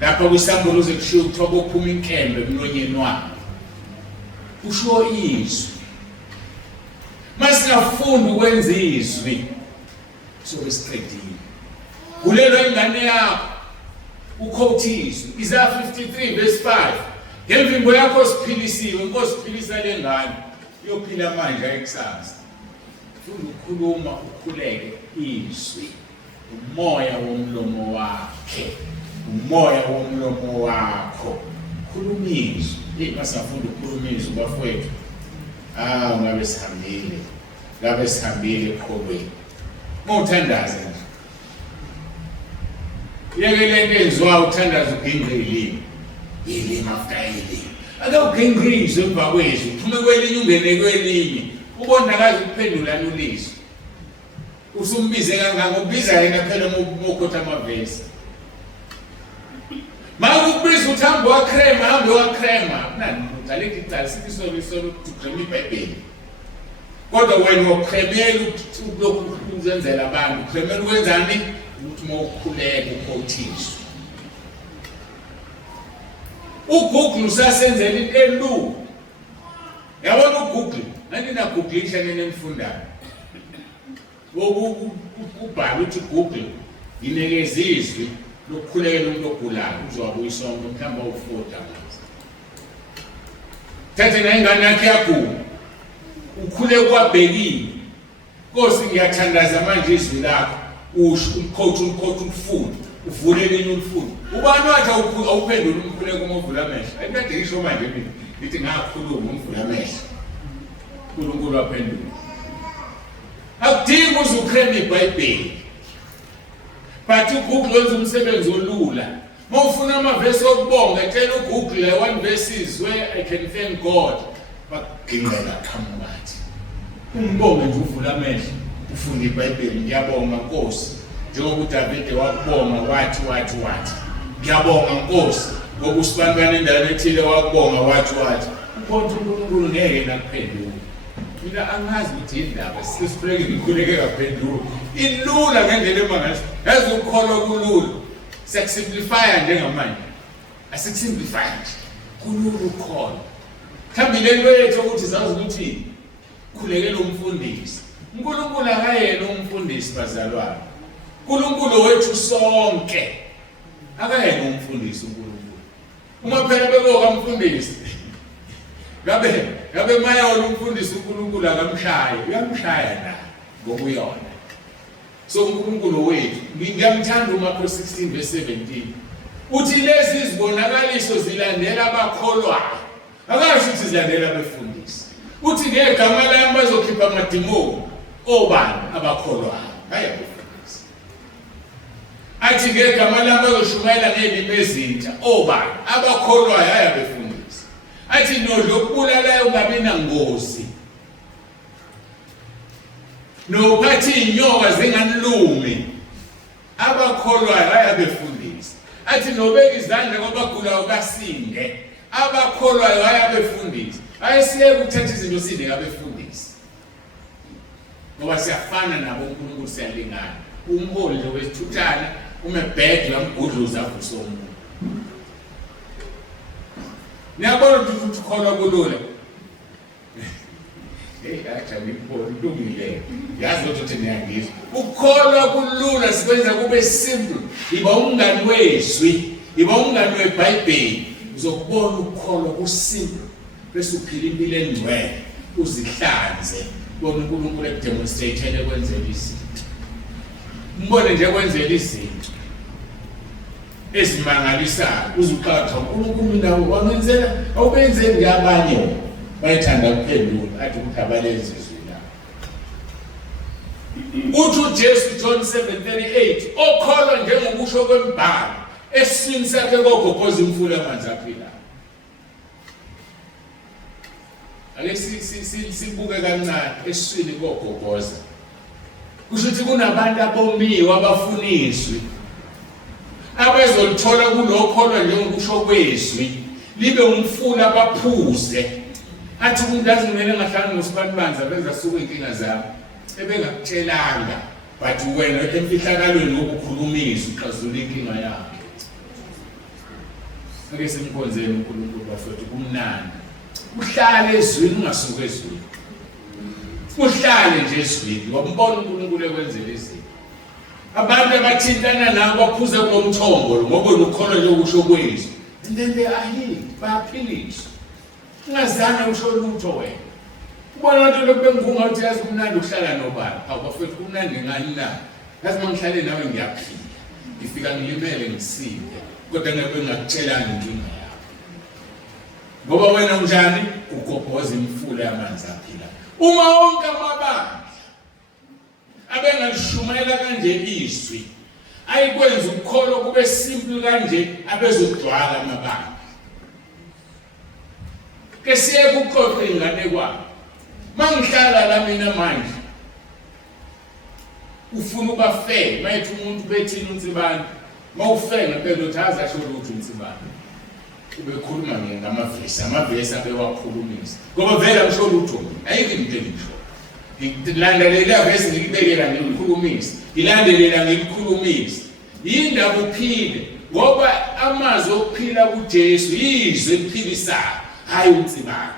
Lapho kwisambuluzo kushiwo kuthiwa kuphuma inkemba emlonyeni wakho. Usho izwi. Masingafunda ukwenza izwi so esiqedile. Kulelo ingane yakho uquote izwi. Isaiah 53 verse 5. Ngemvimbo yakho siphilisiwe, inkosi iphilisa lengane. uyophila manje ayikusasa. Funa ukukhuluma ukhuleke izwi. Umoya womlomo wakhe. Umoya womlomo wakho. Khuluma izwi. Masafunda ukukhuluma izwi bafowethu. Ngabe sihambile ekhobeni. Mawuthandaza nje. Yekele kezwa uthandaza ugingqile. Yilimi after yilimi. Ake ugingqizwe emva kwezwi, uphume kwelinye ungene kwelinye. Ubonakala ukuphendula lulizwi. Usumbize kangaka ubiza yena phela mokhotha amavesi. Makubiza uthambo wakrema, hambe wakrema. Nani uqaleke icala sikiso tukrema iBhayibheli. Kodwa wena wokremela ukulokhu uzenzela abantu, ukremela ukwenzani? Ukuthi mawukhuleka ukhothiswe. uGoogle usasenzela into elu. Yabona uGoogle, nandina Googleisha nenimfundayo. Ubhala uthi Google inikeza izwi lokukhulekela umuntu ogulayo uzowabuyisa wonke mhlawumbe u40 amazwi. Thathe nengane yakhe yakho ukhule kwabhekile. Nkosi ngiyathandaza manje izwi lakho. Usho ulikhothi ulifunda, uvule elinye ulifunda. Ubani wathi awuphendula umkhuleko uma uvula amehlo? Ayikade ngisho manje mina ngithi ngakhuluma umvula amehlo. uNkulunkulu waphendula. Akudingi uzukrema iBhayibheli. But uGoogle wenza umsebenzi olula. Mawufuna amavesi okubonga, tell uGoogle 1 verses where I can thank God. Bakugingela khamubathi. Ungibonge nje uvula amehlo, ufunda iBhayibheli, ngiyabonga Nkosi. Njengoba uDavide wakubonga wathi. Ngiyabonga Nkosi, ngoba usibambane endaweni ethile wakubonga wathi. Ubona uNkulunkulu ngeke nakuphendula. Mina angazi ukuthi indaba sisifreke ngikhuleke kaphendula. Ilula ngendlela emangaliso. Yazi ukukholwa kulula. Siyakusimplifya njengamanje. Asikusimplify nje. Kulula ukukholwa. Mhlawumbe lento yethu ukuthi zazi ukuthi khulekela umfundisi. uNkulunkulu akayena umfundisi bazalwane. uNkulunkulu wethu sonke. Akayena umfundisi uNkulunkulu. Uma phela bekuka umfundisi. Ngabe mayolo umfundisi uNkulunkulu akamshaye, uyamshaya na ngokuyona. So uNkulunkulu wethu, ngiyamthanda uMakho 16 verse 17. Uthi lezi izibonakaliso zilandela abakholwayo. Akasho ukuthi zilandela abefundisi. Uthi ngegama lami bazokhipha amadimoni obani abakholwayo. Hayi abefundisi. Athi ngegama lami bazoshumayela ngelimi ezintsha obani abakholwayo, hayi abefundisi. Athi nodlokubulalayo ungabi nangozi. Nophathi inyoka zinganilumi. Abakholwayo hayi abefundisi. Athi nobeka izandla kwabagulayo basinde. Abakholwayo hayi abefundisi. Ayisiye ukuthatha izinto sinde ngabefundisi. Ngoba siyafana nabo uNkulunkulu siyalingana. Umholi nje wesithuthana umebhedla umgudluza avuso umuntu. Niyabona ukuthi ukholwa kulula. Acha ngipholile. Yazi ukuthi niyangizwa. Ukholwa kulula sikwenza kube simple. Iba umngani wezwi, iba umngani weBhayibheli. Uzokubona ukukholwa kusimple. Bese uphila impilo engcwele, uzihlanze. Bona uNkulunkulu ekudemonstrate kwenzela izinto. Umbone nje kwenzela izinto esimangalisayo. Uzuqhatha uNkulunkulu nawo wangenzela awubenzeni ngabanye bayithanda ukuphendula athi ukuthi abalenzi izwi lawo. Uthi uJesu John 7:38 okholwa njengokusho kwembhalo esiswini sakhe kogobhoza imfula amanzi aphilayo. Ake sibuke kancane esiswini kogobhoza. Kusho ukuthi kunabantu abomiwe abafuna izwi. Abazolithola kulokholwa njengokusho kwezwi libe umfula baphuze. Athi umuntu azimele ngahlanga ngosibanibandla benza suku inkinga zabo ebengakutshelanga, but wena emfihlakalweni ngokukhuluma izwi uxazula inkinga yakhe. Ake simkhonzeni uNkulunkulu bafethu kumnandi. Uhlale ezwini ungasuka ezwini. Uhlale nje ezwini ngombona uNkulunkulu ekwenzela izinto. Abantu abathintana nabo baphuza kulomthombo lo ngoba ukholwa nje ukusho kwezwi. And then they are healed, bayaphiliswa. Ungazange usho lutho wena. Ubona ukuthi lokho bengikungathi yazi kumnandi ukuhlala nobani. Awubafethu kumnandi ngani na? Yazi mangihlale nawe ngiyaphila. Ngifika ngilimele ngisinde. Kodwa ngeke ngakutshelanga inkinga yakho. Ngoba wena unjani? Ugobhoza imfula yamanzi aphila. Uma wonke amabandla abengalishumela kanje izwi ayikwenza ukukholo kube simple kanje abezodwala amabandla. Ke siye kuqoqa ingane kwami. Mangihlala la mina manje ufuna uba fair mayithi umuntu bethini uNtsibane mawufe ngempela uthaza asho ukuthi uNtsibane ubekhuluma ngamavesi amavesi abewakhulumisa ngoba vele amsho lutho ayike into engisho ngilandelela vesi ngikubekela ngikhulumisa ngilandelela ngikukhulumisa indaba uphile ngoba amazwi okuphila kuJesu izwe eliphilisayo hayi uNtsibane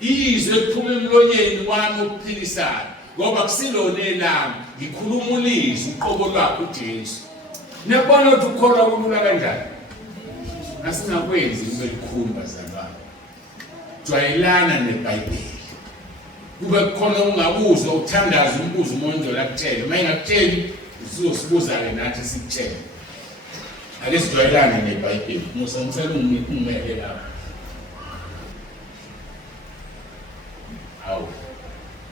izwe liphuma emlonyeni wami okuphilisayo ngoba kusilona elami ngikhuluma ulizwi uqobo lwakhe uJesu. Niyabona ukuthi ukholwa kulula kanjani? Asingakwenzi into elikhumba zabanye. Jwayelana neBhayibheli. Kube khona ungabuzwa uthandaza umbuzo umuntu lakutshela. Uma engakutsheli uzosibuza-ke nathi sikutshele. Ake sijwayelane neBhayibheli. Musa ngicela ungimele lapha. Hawu.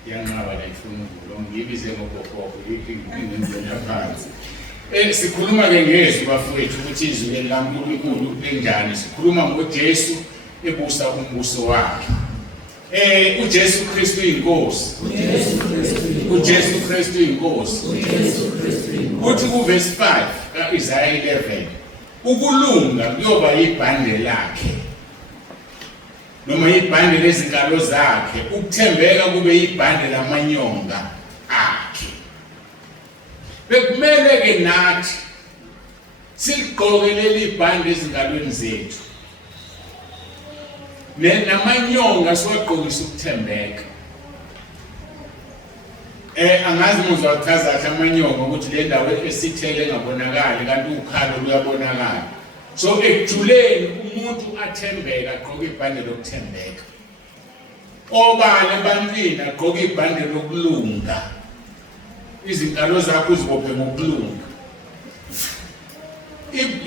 Yanqaba la ifuna ukulo ngibize ngogogo ingenzela phansi. Sikhuluma ke ngezwi bafowethu ukuthi izwi likaNkulunkulu lenjani. Sikhuluma ngoJesu ebusa umbuso wakhe. uJesu Kristu inkosi. uJesu Kristu inkosi. Uthi kuverse 5 kaIsaiah 11 ukulunga kuyoba ibhande lakhe noma ibhande lezinkalo zakhe, ukuthembeka kube ibhande lamanyonga akhe. Bekumele ke nathi siligqoke leli bhande ezingalweni zethu namanyonga siwagqokisa ukuthembeka. Angazi muzwachaza kahle amanyonga ukuthi le ndawo esithele engabonakali kanti ukhalo luyabonakala. So ekujuleni umuntu athembeka agqoke ibhande lokuthembeka. Obala ebantwini agqoke ibhande lokulunga. Izinkalo zakho uzibophe ngokulunga.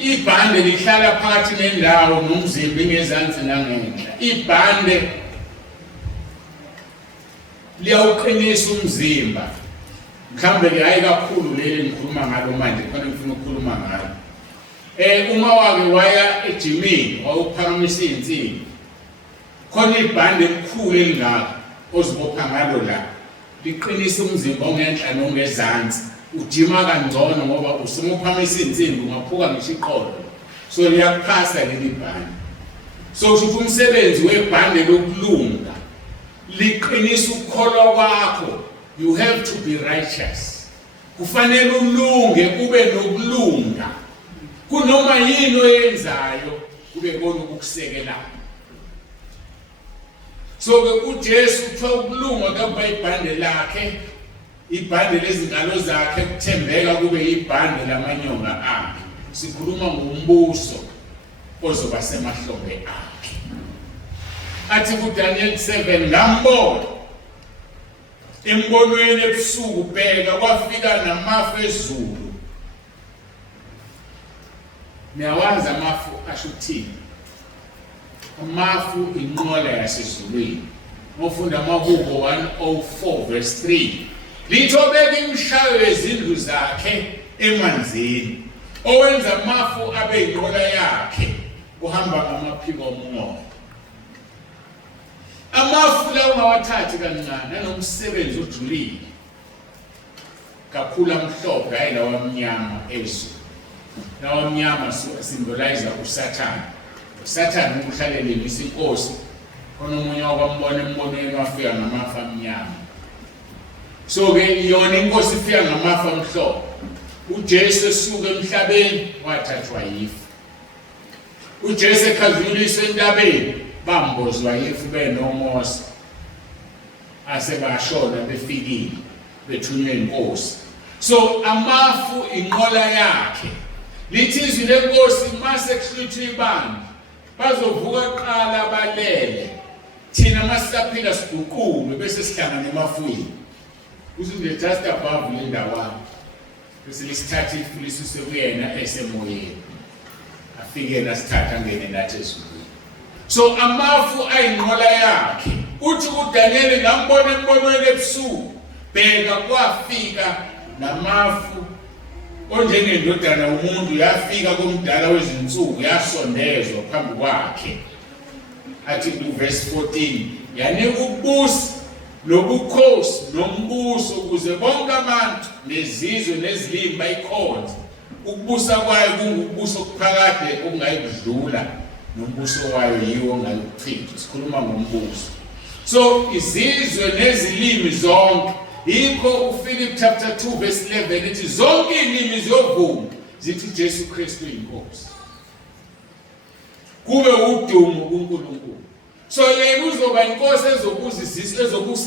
Ibhande lihlala phakathi nendawo nomzimba ingezansi nangenhla. Ibhande liyawuqinisa umzimba. Mhlambe ke hayi kakhulu leli ngikhuluma ngalo manje khona ngifuna ukukhuluma ngalo. Uma wake waya ejimini wawuphakamisa izinsimbi. Khona ibhande elikhulu elingaka ozibopha ngalo la. Liqinisa umzimba ongenhla nongezansi. Ujima kangcono ngoba usumuphakamisa izinsimbi ungaphuka ngisho iqolo. So liyakuphasa leli bhande. So usho umsebenzi webhande lokulunga liqinisa ukukholwa kwakho. You have to be righteous. Kufanele ulunge ube nokulunga. Kunoma yini oyenzayo kube kona ukukusekelayo. So ke uJesu uthiwa ukulunga kuba ibhande lakhe, ibhande lezinkalo zakhe, kuthembeka kube ibhande lamanyonga akhe. Sikhuluma ngombuso ozoba semahlombe akhe. Athi kuDaniel 7 ngambona embonweni ebusuku bheka kwafika namafu ezulu. Niyawazi amafu asho ukuthini? Amafu inqola yasezulwini. Ngofunda amaHubo 104 verse 3. Lithobeka imshayo yezindlu zakhe emanzini. Owenza amafu abe inqola yakhe uhamba ngamaphiko omoya. Amafu lawo ungawathathi kancane anomsebenzi ojulile. Kakhulu amhlophe hayi lawa amnyama ezulu. Lawa amnyama symbolize uSathane. uSathane ukuhlalele isinkosi. Khona umunye wakwambona embonweni wafika ngamafu amnyama. So ke yona inkosi ifika ngamafu amhlophe. uJesu esuka emhlabeni wathathwa yifu. uJesu ekhazululiswa entabeni bambozwa yifu benoMose. Asebashona befikile bethunywe inkosi. So amafu inqola yakhe. Lithi izwi lenkosi mase kuhluthwa ibandla bazovuka qala balele thina masisaphila siguqulwe bese sihlangana emafuyini usunde just above le ndawana bese lisithatha ifu lisuse kuyena esemoyeni afike nasithatha angene nathi ezulwini. So amafu ayinqola yakhe. Uthi uDaniel ngambona embonweni ebusuku bheka kwafika namafu onjengendodana umuntu yafika komdala wezinsuku yasondezwa phambi kwakhe. Athi verse 14 yanika ubusi lobukhosi nombuso ukuze bonke abantu nezizwe nezilimi bayikhonze. Ukubusa kwayo kungubuso okuphakade okungayikudlula nombuso wayo yiwo ongayichitha. Sikhuluma ngombuso. So izizwe nezilimi zonke yikho uPhilip chapter 2 verse 11 ithi zonke izilimi ziyovuma zithi uJesu Kristu inkosi. Kube udumo kuNkulunkulu. So yena uzoba inkosi ezobusa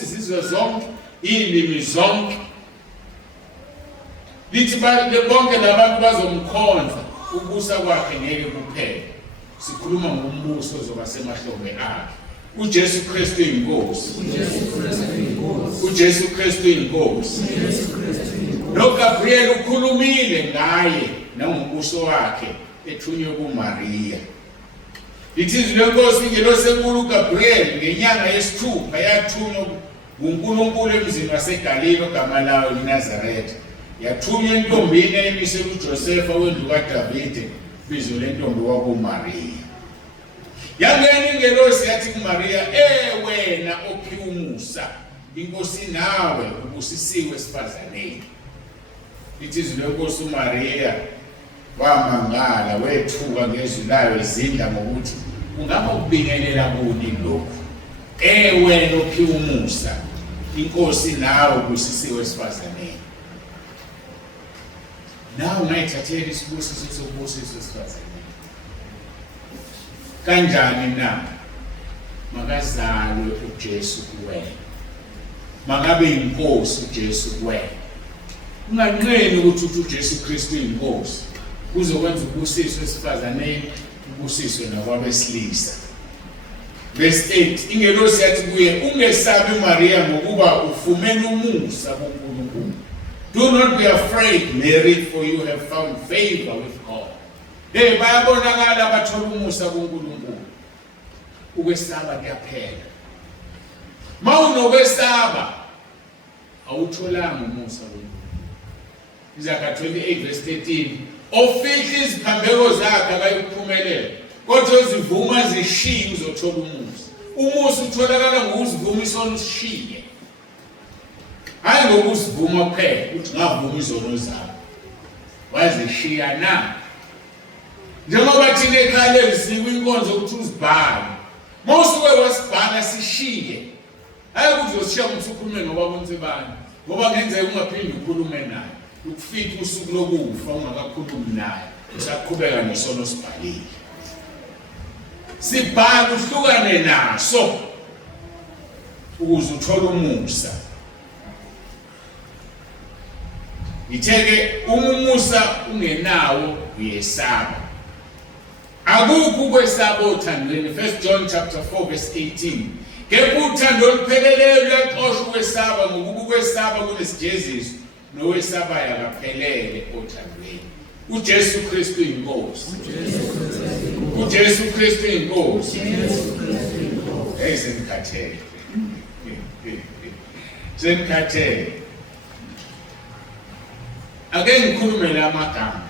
izizwe zonke, izilimi zonke. Lithi bonke labantu bazomkhonza ubusa kwakhe ngeke kuphele. Sikhuluma ngombuso ozoba semahlombe akhe. uJesu Kristu inkosi. uJesu Kristu inkosi. noGabriel ukhulumile ngaye nangombuso wakhe ethunywe kuMaria. Lithi izwi lenkosi ingelosenkulu uGabriel ngenyanga yesithupha yathunywa nguNkulunkulu emzini waseGalile ogama layo iNazaretha. Yathunywa entombini eyimisele uJosefa wendlu kaDavide bizo lentombi kwakuMaria. Yangena ingelosi yathi kuMaria, wena ophiwe umusa, inkosi nawe ubusisiwe esifazaneni. Lithi izwi lenkosi uMaria wamangala wethuka ngezwi layo izindla ngokuthi ungaba ukubingelela kuni lokhu. Wena ophiwe umusa, inkosi nawe ubusisiwe esifazaneni. Nawe ungayithathela isibusiso sokubusiso esifazaneni. Kanjani na makazalwe uJesu kuwena, makabe inkosi uJesu kuwena. Unganqeni ukuthi uJesu Kristu inkosi uzokwenza ubusiso esifazaneni ubusiswe nakwabesilisa. Verse 8 ingelosi yathi kuye, ungesabi Maria ngokuba ufumene umusa kuNkulunkulu. Do not be afraid, Mary, for you have found favor with God. Bayabonakala abathola umusa kuNkulunkulu. Ukwesaba kuyaphela. Mawunokwesaba awutholanga umusa kuNkulunkulu. Izaga 28 verse 13 ofihla iziphambeko zakhe akayiphumelela kodwa izivuma zishiye uzothola umusa. Umusa utholakala ngokuzivuma isono sishiye. Hayi ngokuzivuma kuphela uthi ngavuma izono zakho. Wazishiya na. Njengoba thina ekhaya sinikwa inkonzo ukuthi uzibhale. Mawusuke wasibhala sishiye. Hayi kuzoshiya umuntu ukhulume ngoba bonzebani. Ngoba ngenzeka ungaphindi ukhulume naye. Ukufika usuku lokufa ungakakhulumi naye. Usaqhubeka nesono sibhalile. Sibhala uhlukane naso ukuze uthole umusa. Itheke umusa ungenawo uyesaba. Akukho ukwesaba othandweni. 1 John chapter 4 verse 18. Kepha uthando olupheleleyo luyaxoshwa ukwesaba ngokuba ukwesaba kunesijeziso nowesabayo akaphelele othandweni. uJesu Kristu inkosi. uJesu Kristu inkosi. Eyisemkhathele. Semkhathele. Ake ngikhulume la magama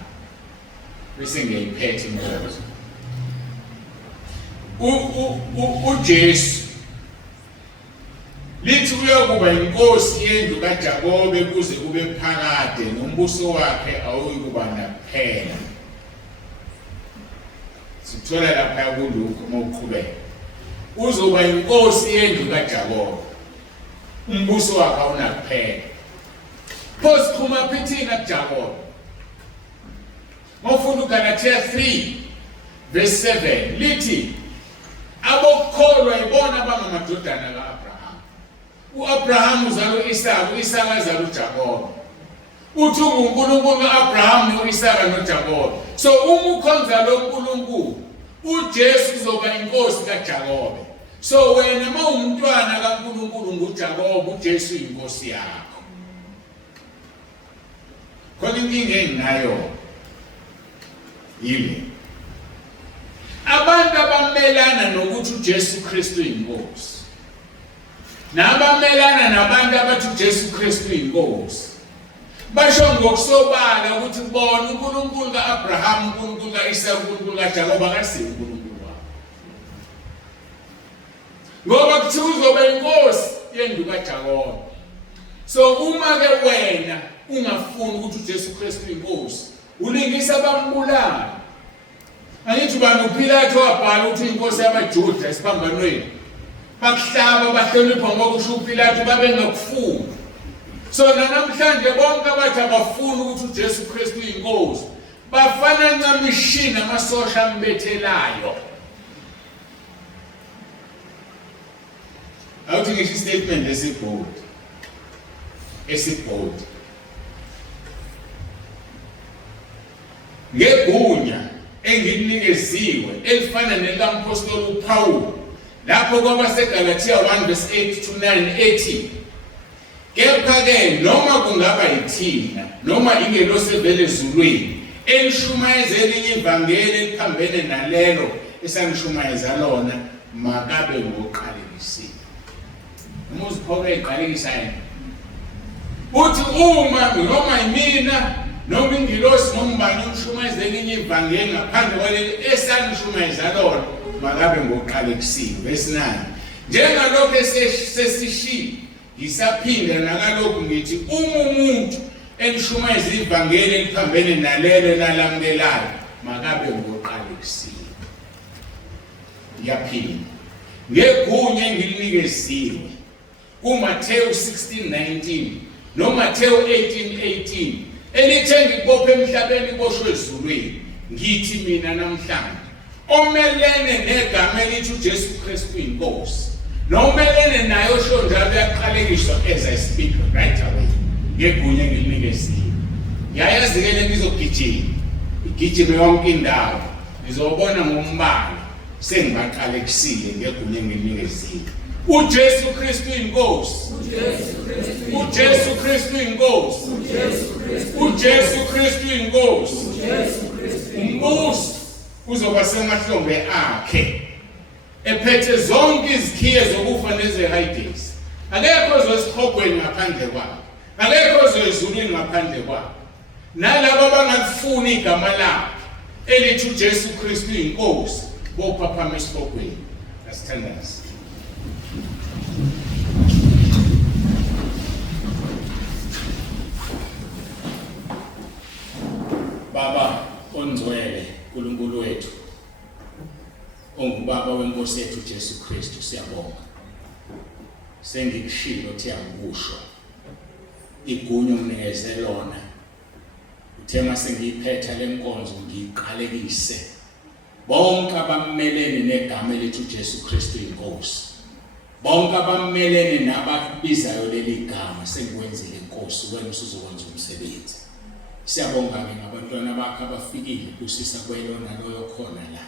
bese ngiyiphethe inkonzo. uJesu lithi uyokuba inkosi yendlu kaJakobe kuze kube phakade nombuso wakhe awuyikuba nakuphela. Sithola lapha kuLuka mawuqhubeka. Uzoba inkosi yendlu kaJakobe. Umbuso wakhe awunakuphela. Pho sikhuluma phithina kuJakobe. Mawufunda uGalatia 3 verse 7 lithi abokholwa ibona abangamadodana kaAbraham. uAbraham uzalwa uIsaka, uIsaka azalwa uJakobe. Uthi uNkulunkulu uAbraham noIsaka noJakobe. So uma ukhonza lo Nkulunkulu, uJesu uzoba inkosi kaJakobe. So wena mawumntwana kaNkulunkulu nguJakobe, uJesu inkosi yakho. Khona inkinga enginayo yile. Abantu abamelana nokuthi uJesu Kristu inkosi, nabamelana nabantu abathi uJesu Kristu inkosi, basho ngokusobala ukuthi bona uNkulunkulu kaAbraham, uNkulunkulu kaIsaka, uNkulunkulu kaJakobe akasiyo uNkulunkulu wabo. Ngoba kuthiwa uzoba inkosi yendu kaJakobe. So uma ke wena ungafuni ukuthi uJesu Kristu inkosi, ulingisa bambulala. Angithi ubani uPilato wabhala ukuthi inkosi yamaJuda esiphambanweni. Bakuhlaba bahlonipha ngoba kusho uPilato babengakufuni. So namhlanje bonke abathi abafuni ukuthi uJesu Kristu inkosi bafana ncamishini amasosha ambethelayo. Awuthi ngisho statement esibhodi ngegunya engilinikeziwe elifana nelikampostoli uPaul lapho kwabaseGalatia 1:8-9 ethi, kepha-ke noma kungaba yithina noma ingelosi evela ezulwini elishumayeza elinye ivangeli eliphambene nalelo esangishumayeza lona, makabe ngoqalekisiwe. Umuzi Paul eqalekisa yini? Uthi uma noma yimina noma ingilosi noma ubani umshumayeza elinye ivangeli ngaphandle kwaleli esangishumayeza lona, makabe ngoqalekisiwe. Verse 9, njengalokho sesishiye ngisaphinda nakalokhu ngithi, uma umuntu elishumayeza ivangeli eliphambene nalelo enalamukelayo, makabe ngoqalekisiwe. Ngiyaphinda ngegunya engilinikeziwe kuMathewu 16:19 noMathewu 18:18 elithe ngibophe emhlabeni iboshwe ezulwini, ngithi mina namhlanje omelene negama elithi uJesu Kristu inkosi, nomelene nayo osho njalo uyaqalekiswa as I speak right away ngegunya engilinikeziwe. Ngiyayazi-ke le ngizogijima igijime yonke indawo, ngizobona ngombala sengibaqalekisile ngegunya engilinikeziwe. uJesu Kristu inkosi, uJesu Kristu inkosi, uJesu Kristu inkosi. Umbuso uzoba semahlombe akhe ephethe zonke izikhiye zokufa nezehayidesi. Akekho ozosihogweni ngaphandle kwakhe, akekho ozezulwini ngaphandle kwakhe. Nalabo abangalifuni igama lakhe elithi uJesu Kristu inkosi bophaphama esihogweni. Asithandaze. Baba ongcwele, uNkulunkulu wethu, ongubaba wenkosi yethu uJesu Kristu, siyabonga. Sengikushilo uthi angikusho igunya unginikeze lona. Uthema sengiyiphetha lenkonzo ngiqalekise bonke abamelene negama elithi uJesu Kristu inkosi. Bonke abamelene nababizayo leli gama sengikwenzile inkosi, wena usuzokwenza umsebenzi. Siyabonga-ke ngabantwana bakho abafikile kusisa kwelona loyo khona la.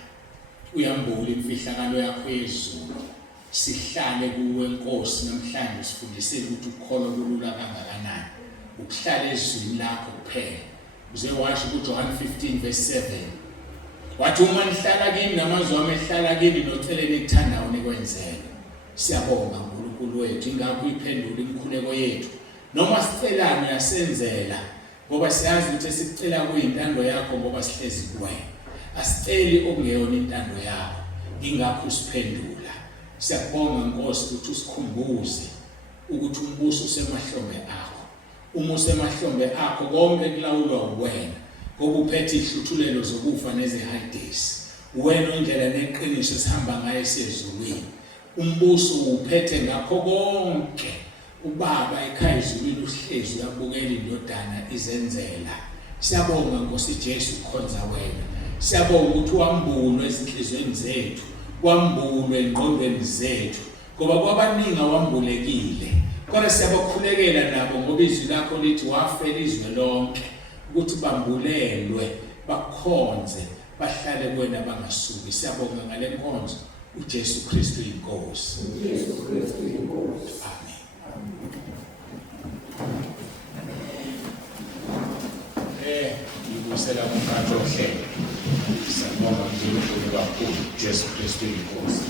Uyambula imfihlakalo yakho yezulu. Sihlale kuwe Nkosi namhlanje sifundisele ukuthi ukholwa kulula kangakanani. Ukuhlala ezwini lakho kuphela. Uze washo kuJohn 15:7. Wathi uma nihlala kimi namazwi ami ehlala kimi nocele nikuthandayo nikwenzele. Siyabonga uNkulunkulu wethu, ingakho iphendula imikhuleko yethu. Noma sicelani yasenzela. Ngoba siyazi ukuthi esicela kuyintando yakho ngoba sihlezi kuwena. Asiceli okungeyona intando yakho, ingakho usiphendula. Siyabonga Nkosi ukuthi usikhumbuze ukuthi umbuso usemahlombe akho. Uma usemahlombe akho konke kulawulwa uwena, ngoba uphethe ihluthulelo zokufa nezehayidesi. Wena indlela neqiniso sihamba ngayo sezulwini. Umbuso uphethe ngakho konke. Ubaba ekhaya ezulwini uhlezi uyabukela indodana izenzela. Siyabonga Nkosi Jesu ukhonza wena. Siyabonga ukuthi wambulwe ezinhlizweni zethu, wambulwe engqondweni zethu, ngoba kwabaningi wambulekile. Kodwa siyabakhulekela nabo ngoba izwi lakho lithi wafela izwe lonke ukuthi bambulelwe, bakhonze, bahlale kuwena bangasuki. Siyabonga ngale nkonzo uJesu Kristu inkosi. uJesu Kristu inkosi. Amen. Ngibusela umkhathi ohlelo. Sanibonga uNkulunkulu kakhulu. uJesu Kristu inkosi.